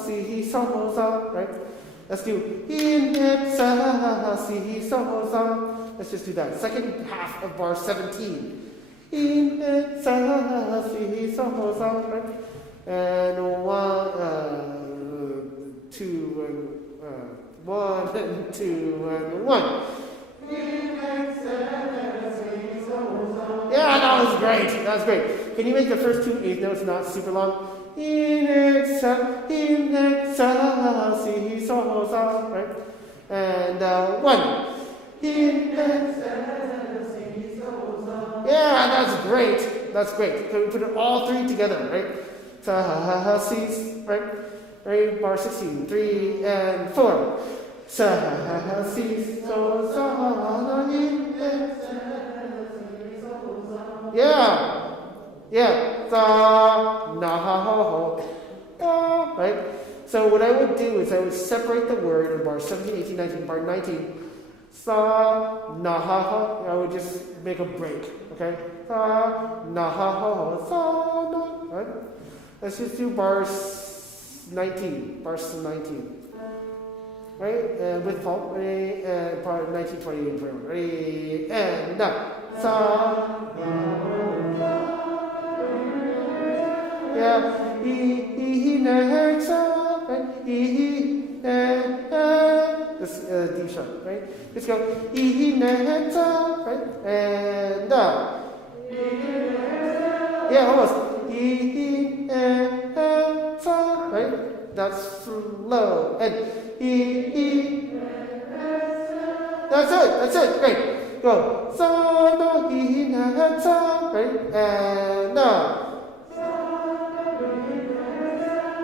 si, so, sa, right? Let's do sa, si, so, sa. Let's just do that. Second half of bar 17. Sa, si, so, sa, right? And 1, 2, and 1 and 2 and 1. Yeah, that was great. That was great. Can you make the first two eighth notes not super long? Sa, si, so, sa, right? And 1. Yeah, that's great. That's great. Can we put it all three together, right? Sa, si, right? Right, bar 16, 3 and 4. Sa, si, so, sa, na, yeah. Sa, na, ho, da, right? So what I would do is I would separate the word in bar 17, 18, 19, bar 19. Sa, na, ho, I would just make a break, okay? Sa, na, ho, sa, na, right? Let's just do bars 19, verse 19. Right? With Paul. Ready? And part 19, 20, and 21. Ready? And now. Sa. Yeah. E, next. Right? E, this D sharp. Right? Let's go. E, next. Right? And now. Yeah, almost. E, right? That's slow. And E. That's it. Great. Go. Sa, na, he, na, sa. Right? And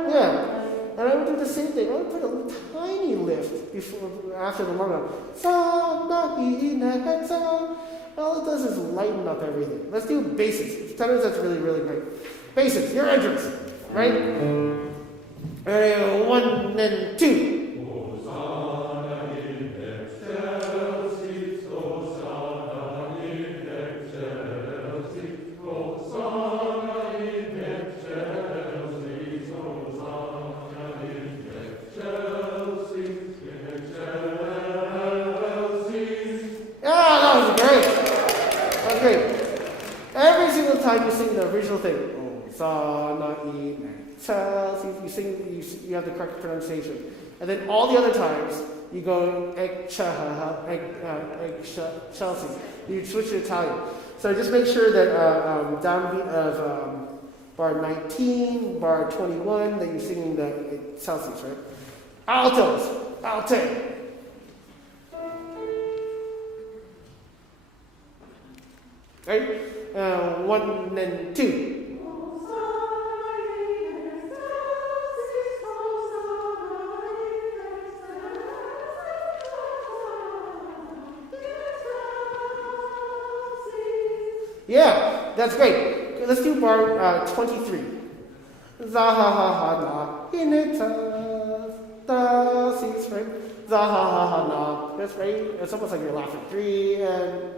yeah. And I would do the same thing. I would put a tiny lift after the long one. Sa, na, he, na, sa. All it does is lighten up everything. Let's do basics. Sometimes that's really, really great. Basics. Your entrance. Right? 1 and 2. Hosanna in excelsis, Hosanna in excelsis, Hosanna in excelsis, Hosanna in excelsis, Yeah, that was great. That was great. Every single time you sing the original thing, Hosanna in you sing, you have the correct pronunciation. And then all the other times, you go Chelsea. You switch to Italian. So just make sure that downbeat of bar 19, bar 21, that you're singing the Celsius, right? Altos, alte. Right? 1 and 2. Yeah, that's great. Let's do bar 23. Za ha ha ha na in it da sees right. Za ha ha ha na. That's right. It's almost like you're laughing. 3 and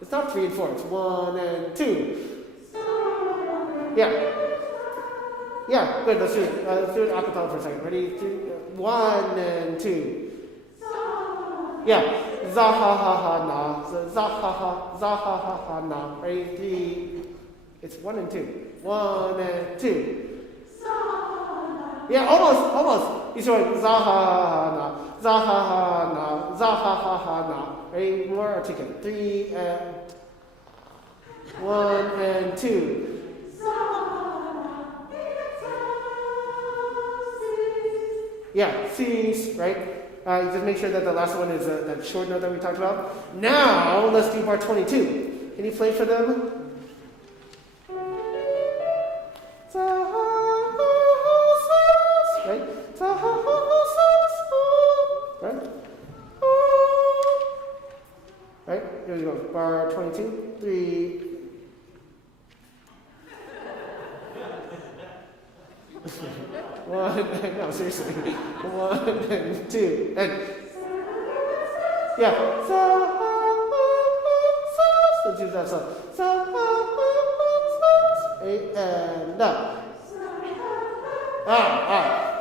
it's not 3 and 4. It's 1 and 2. Yeah. Yeah. Good. Let's do it. Let's do it a cappella for a second. Ready? 1 and 2. Yeah. Za ha ha ha na. Za ha ha na. Ready? 3. It's 1 and 2. 1 and 2. Yeah, almost. He's going za ha ha na. Za ha ha na. Za ha ha na. Ready? More articulate. 3 and 1 and 2. Yeah, C's, right? Just make sure that the last one is that short note that we talked about. Now, let's do bar 22. Can you play for them? Right? Right? Right? Here we go. Bar 22, 3. One, no, seriously. 1 and 2. And yeah. Let's use that song. 8 and up.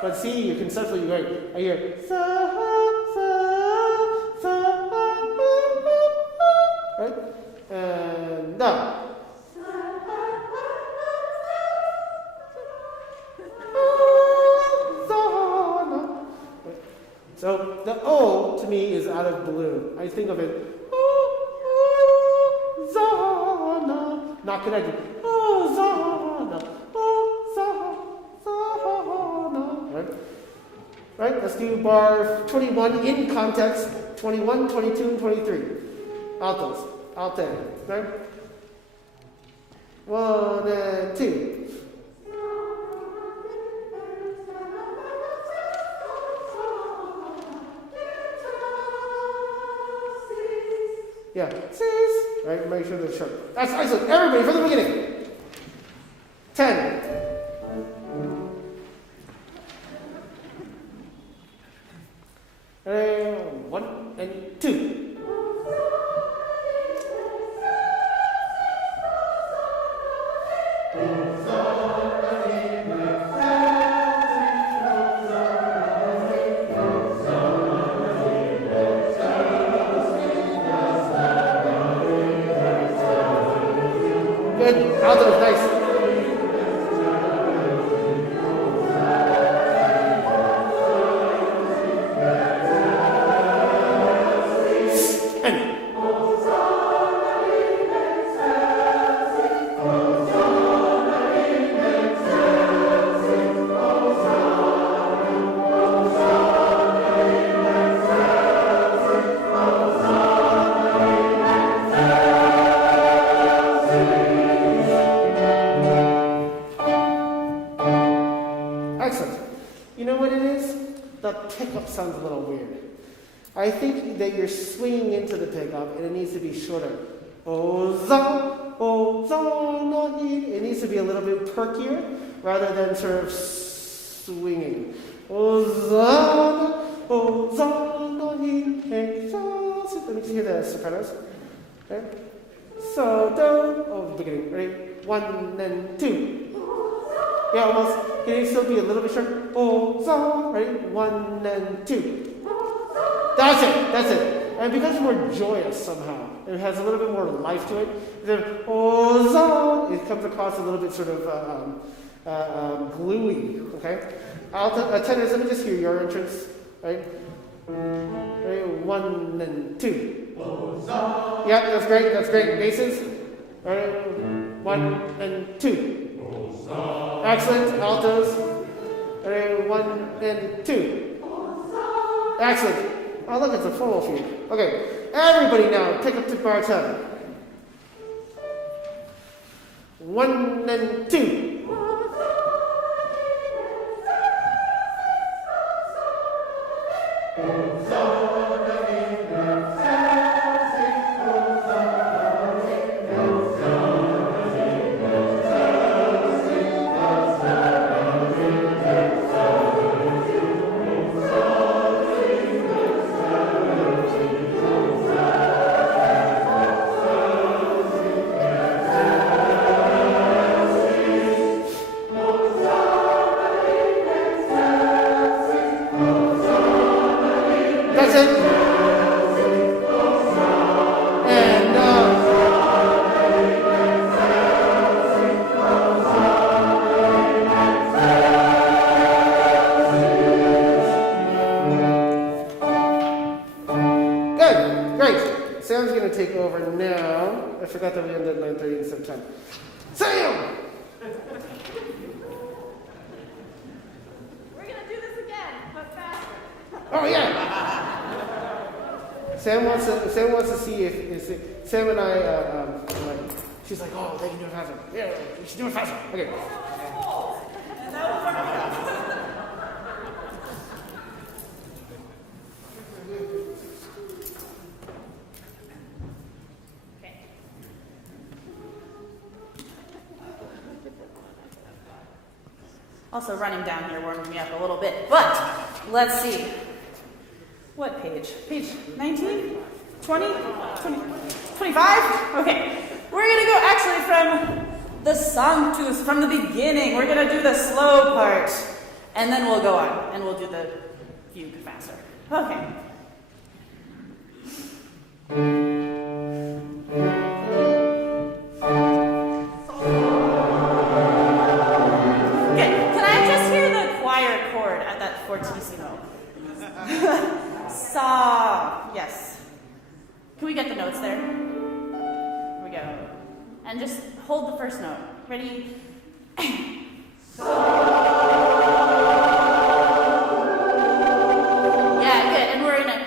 But see, you conceptually right. I hear right? And up. So the O to me is out of blue. I think of it. Not connected. Right? Let's do bar 21 in context. 21, 22, and 23. Altos. Alte. Right? 1 and 2. Yeah. Cis. Right? Make sure they're sharp. That's excellent. Everybody from the beginning. 10. And 1 and 2. Good. Altos, nice. Excellent. You know what it is? The pickup sounds a little weird. I think that you're swinging into the pickup and it needs to be shorter. It needs to be a little bit perkier rather than sort of swinging. Let me hear the sopranos. Okay. So, do, beginning. Ready? 1 and 2. Yeah, almost. Can you still be a little bit short? Ready? 1 and 2. That's it. And because we're joyous somehow, it has a little bit more life to it. Then, it comes across a little bit sort of gluey, okay? Tenors, let me just hear your entrance, right? Ready? 1 and 2. Yeah, that's great. Basses. Ready? 1 and 2. Excellent. Altos. Ready? 1 and 2. Excellent. Oh, look, it's a full field. Okay. Everybody now, take up to bar 10. 1 and 2. I forgot that we ended at 9:30 instead of 10. Sam! We're going to do this again, but faster. Oh yeah. Sam wants to see if Sam and I like. She's like, oh, they can do it faster. Yeah, we should do it faster. Okay. Also running down here warmed me up a little bit, but let's see. What page? Page 19? 20? 25? Okay. We're going to go actually from the sanctus, from the beginning. We're going to do the slow part, and then we'll go on, and we'll do the fugue faster. Okay. Fortissimo. Sa. Yes. Can we get the notes there? Here we go. And just hold the first note. Ready? Yeah, good. And we're going to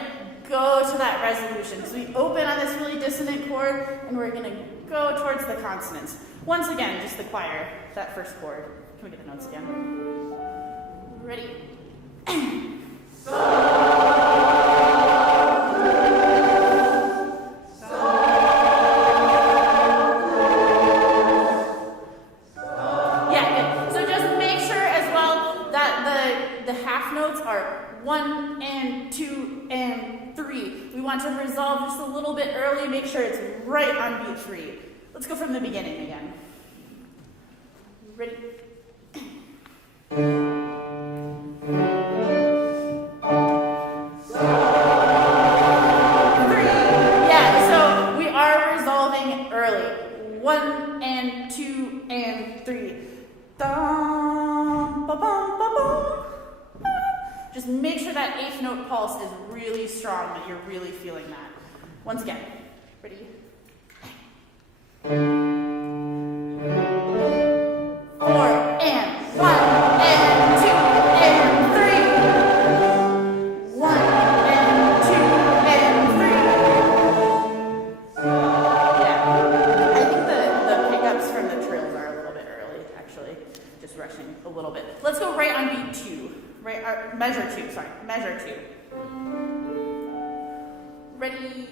go to that resolution. So we open on this really dissonant chord, and we're going to go towards the consonants. Once again, just the choir, that first chord. Can we get the notes again? Ready? Yeah, good. So just make sure as well that the half notes are 1 and 2 and 3. We want to resolve just a little bit early, make sure it's right on beat 3. Let's go from the beginning again. Ready? Early. 1 and 2 and 3. Dum, ba, bum, ba, bum. Just make sure that 8th note pulse is really strong, that you're really feeling that. Once again. Ready? 4 and 1 and 2 and 3. 1 and 2 and 3. I think the pickups from the trills are a little bit early, actually. Just rushing a little bit. Let's go right on beat 2. Measure 2, sorry. Measure 2. Ready?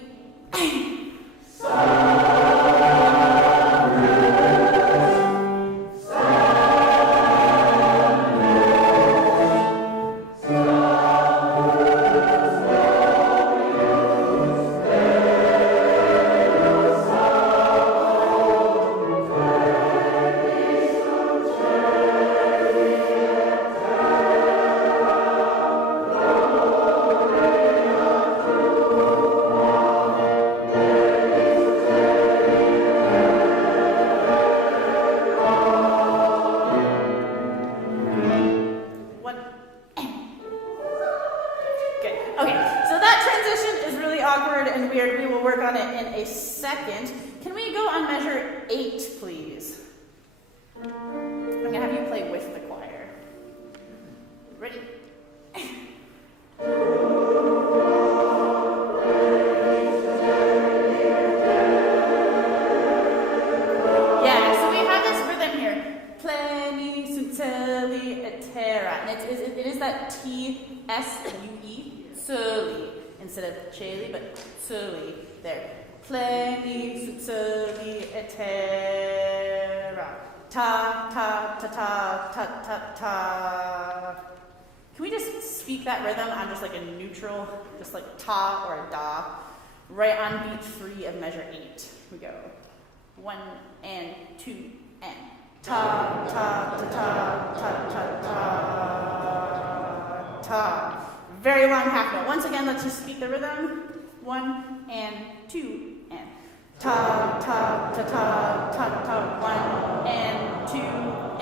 Can we just speak that rhythm on just like a neutral, just like ta or a da, right on beat 3 of measure 8? We go 1 and 2 and ta ta ta ta ta ta ta ta. Very long half note. Once again, let's just speak the rhythm. 1 and 2 and ta ta ta ta ta ta. 1 and 2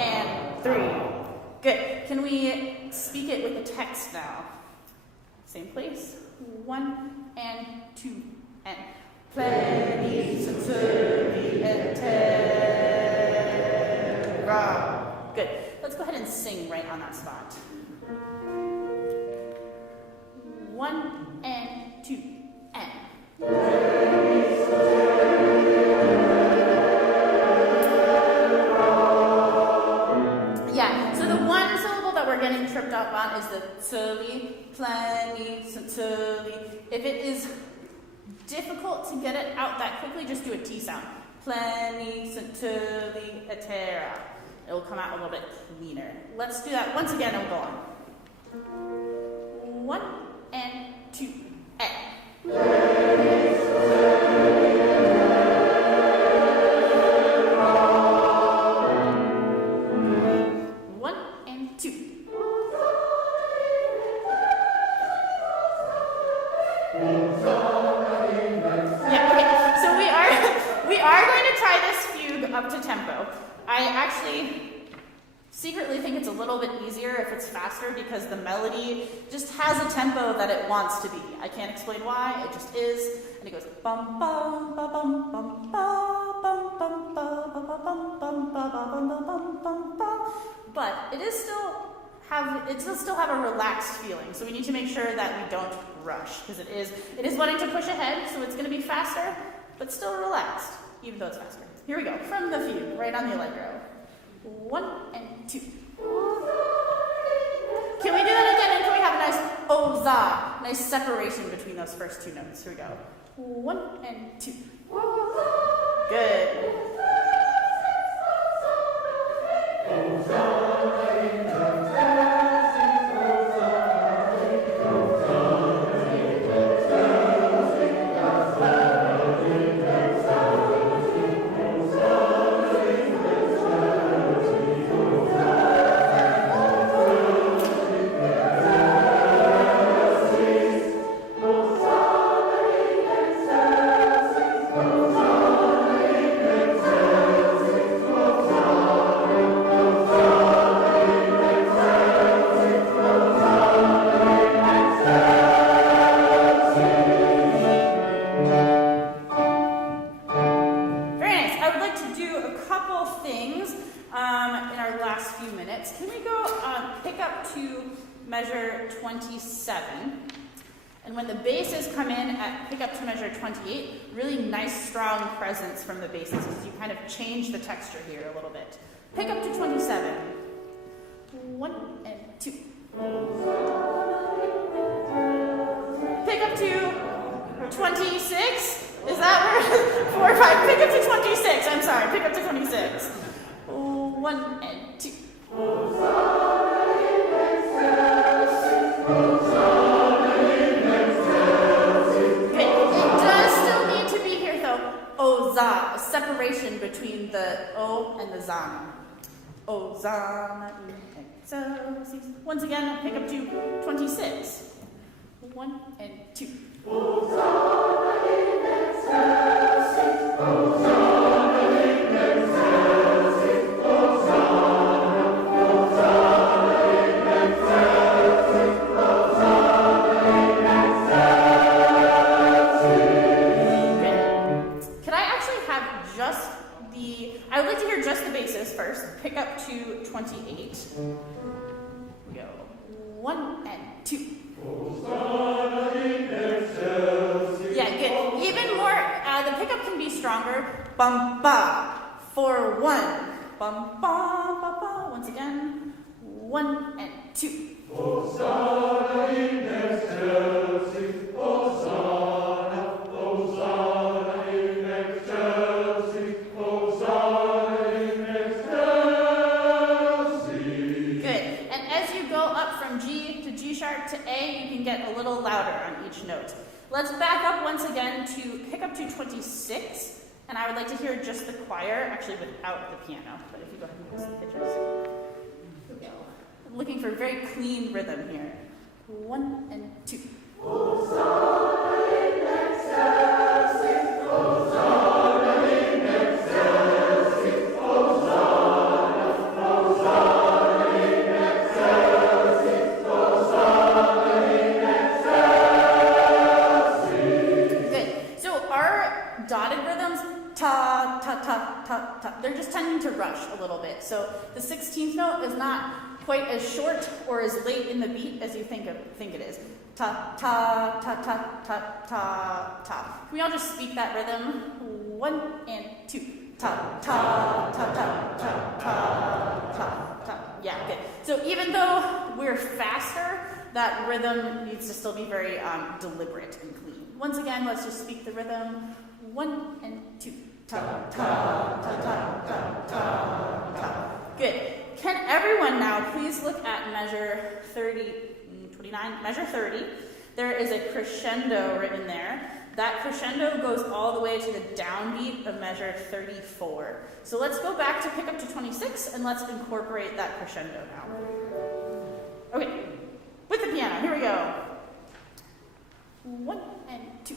and 3. Good. Can we speak it with the text now? Same place. 1 and 2 and pleni, centuri, et terra. Good. Let's go ahead and sing right on that spot. 1 and 2 and. Yeah, so the one syllable that we're getting tripped up on is the tuli, pleni, centuli. If it is difficult to get it out that quickly, just do a T sound. Pleni, centuli, et terra. It'll come out a little bit cleaner. Let's do that once again and we'll go on. 1 and 2 and. Up to tempo. I actually secretly think it's a little bit easier if it's faster because the melody just has a tempo that it wants to be. I can't explain why, it just is. And it goes bum bum bum bum bum bum bum bum bum bum bum bum bum bum. But it does still have a relaxed feeling. So we need to make sure that we don't rush because it is wanting to push ahead, so it's going to be faster, but still relaxed, even though it's faster. Here we go, from the fugue, right on the allegro. 1 and 2. Can we do that again? And can we have a nice oza, nice separation between those first two notes? Here we go. 1 and 2. Good. Measure 27, and when the basses come in at pick up to measure 28, really nice strong presence from the basses as you kind of change the texture here a little bit. Pick up to 27. 1 and 2. Pick up to 26. Is that where 4 or 5? Pick up to 26. I'm sorry. Pick up to 26. 1 and 2. Oza, a separation between the O and the Zana. Ozana in excelsis. Once again, pick up to 26. 1 and 2. Ozana in excelsis. Ozana in excelsis. Ozana, Ozana in excelsis. Ozana in excelsis. Can I actually have just I would like to hear just the basses first. Pick up to 28. Go. 1 and 2. Yeah, good. Even more, the pickup can be stronger. Bum ba for 1. Bum ba ba ba. Once again. 1 and 2. Hosanna in excelsis. Hosanna. Hosanna in excelsis. Hosanna in excelsis. Good. And as you go up from G to G sharp to A, you can get a little louder on each note. Let's back up once again to pick up to 26. And I would like to hear just the choir, actually without the piano. But if you go ahead and use the pitches. Here we go. I'm looking for very clean rhythm here. 1 and 2. Hosanna in excelsis. Hosanna in excelsis. Hosanna. Hosanna in excelsis. Hosanna in excelsis. Good. So our they're just tending to rush a little bit. So the 16th note is not quite as short or as late in the beat as you think it is. Ta, ta, ta, ta, ta, ta, ta. Can we all just speak that rhythm? 1 and 2. Ta, ta, ta, ta, ta, ta, ta, ta. Yeah, good. So even though we're faster, that rhythm needs to still be very deliberate and clean. Once again, let's just speak the rhythm. 1 and 2. Ta, ta, ta, ta, ta, ta, ta. Good. Can everyone now please look at measure 29, measure 30. There is a crescendo written there. That crescendo goes all the way to the downbeat of measure 34. So let's go back to pick up to 26 and let's incorporate that crescendo now. Okay, with the piano, here we go. 1 and 2.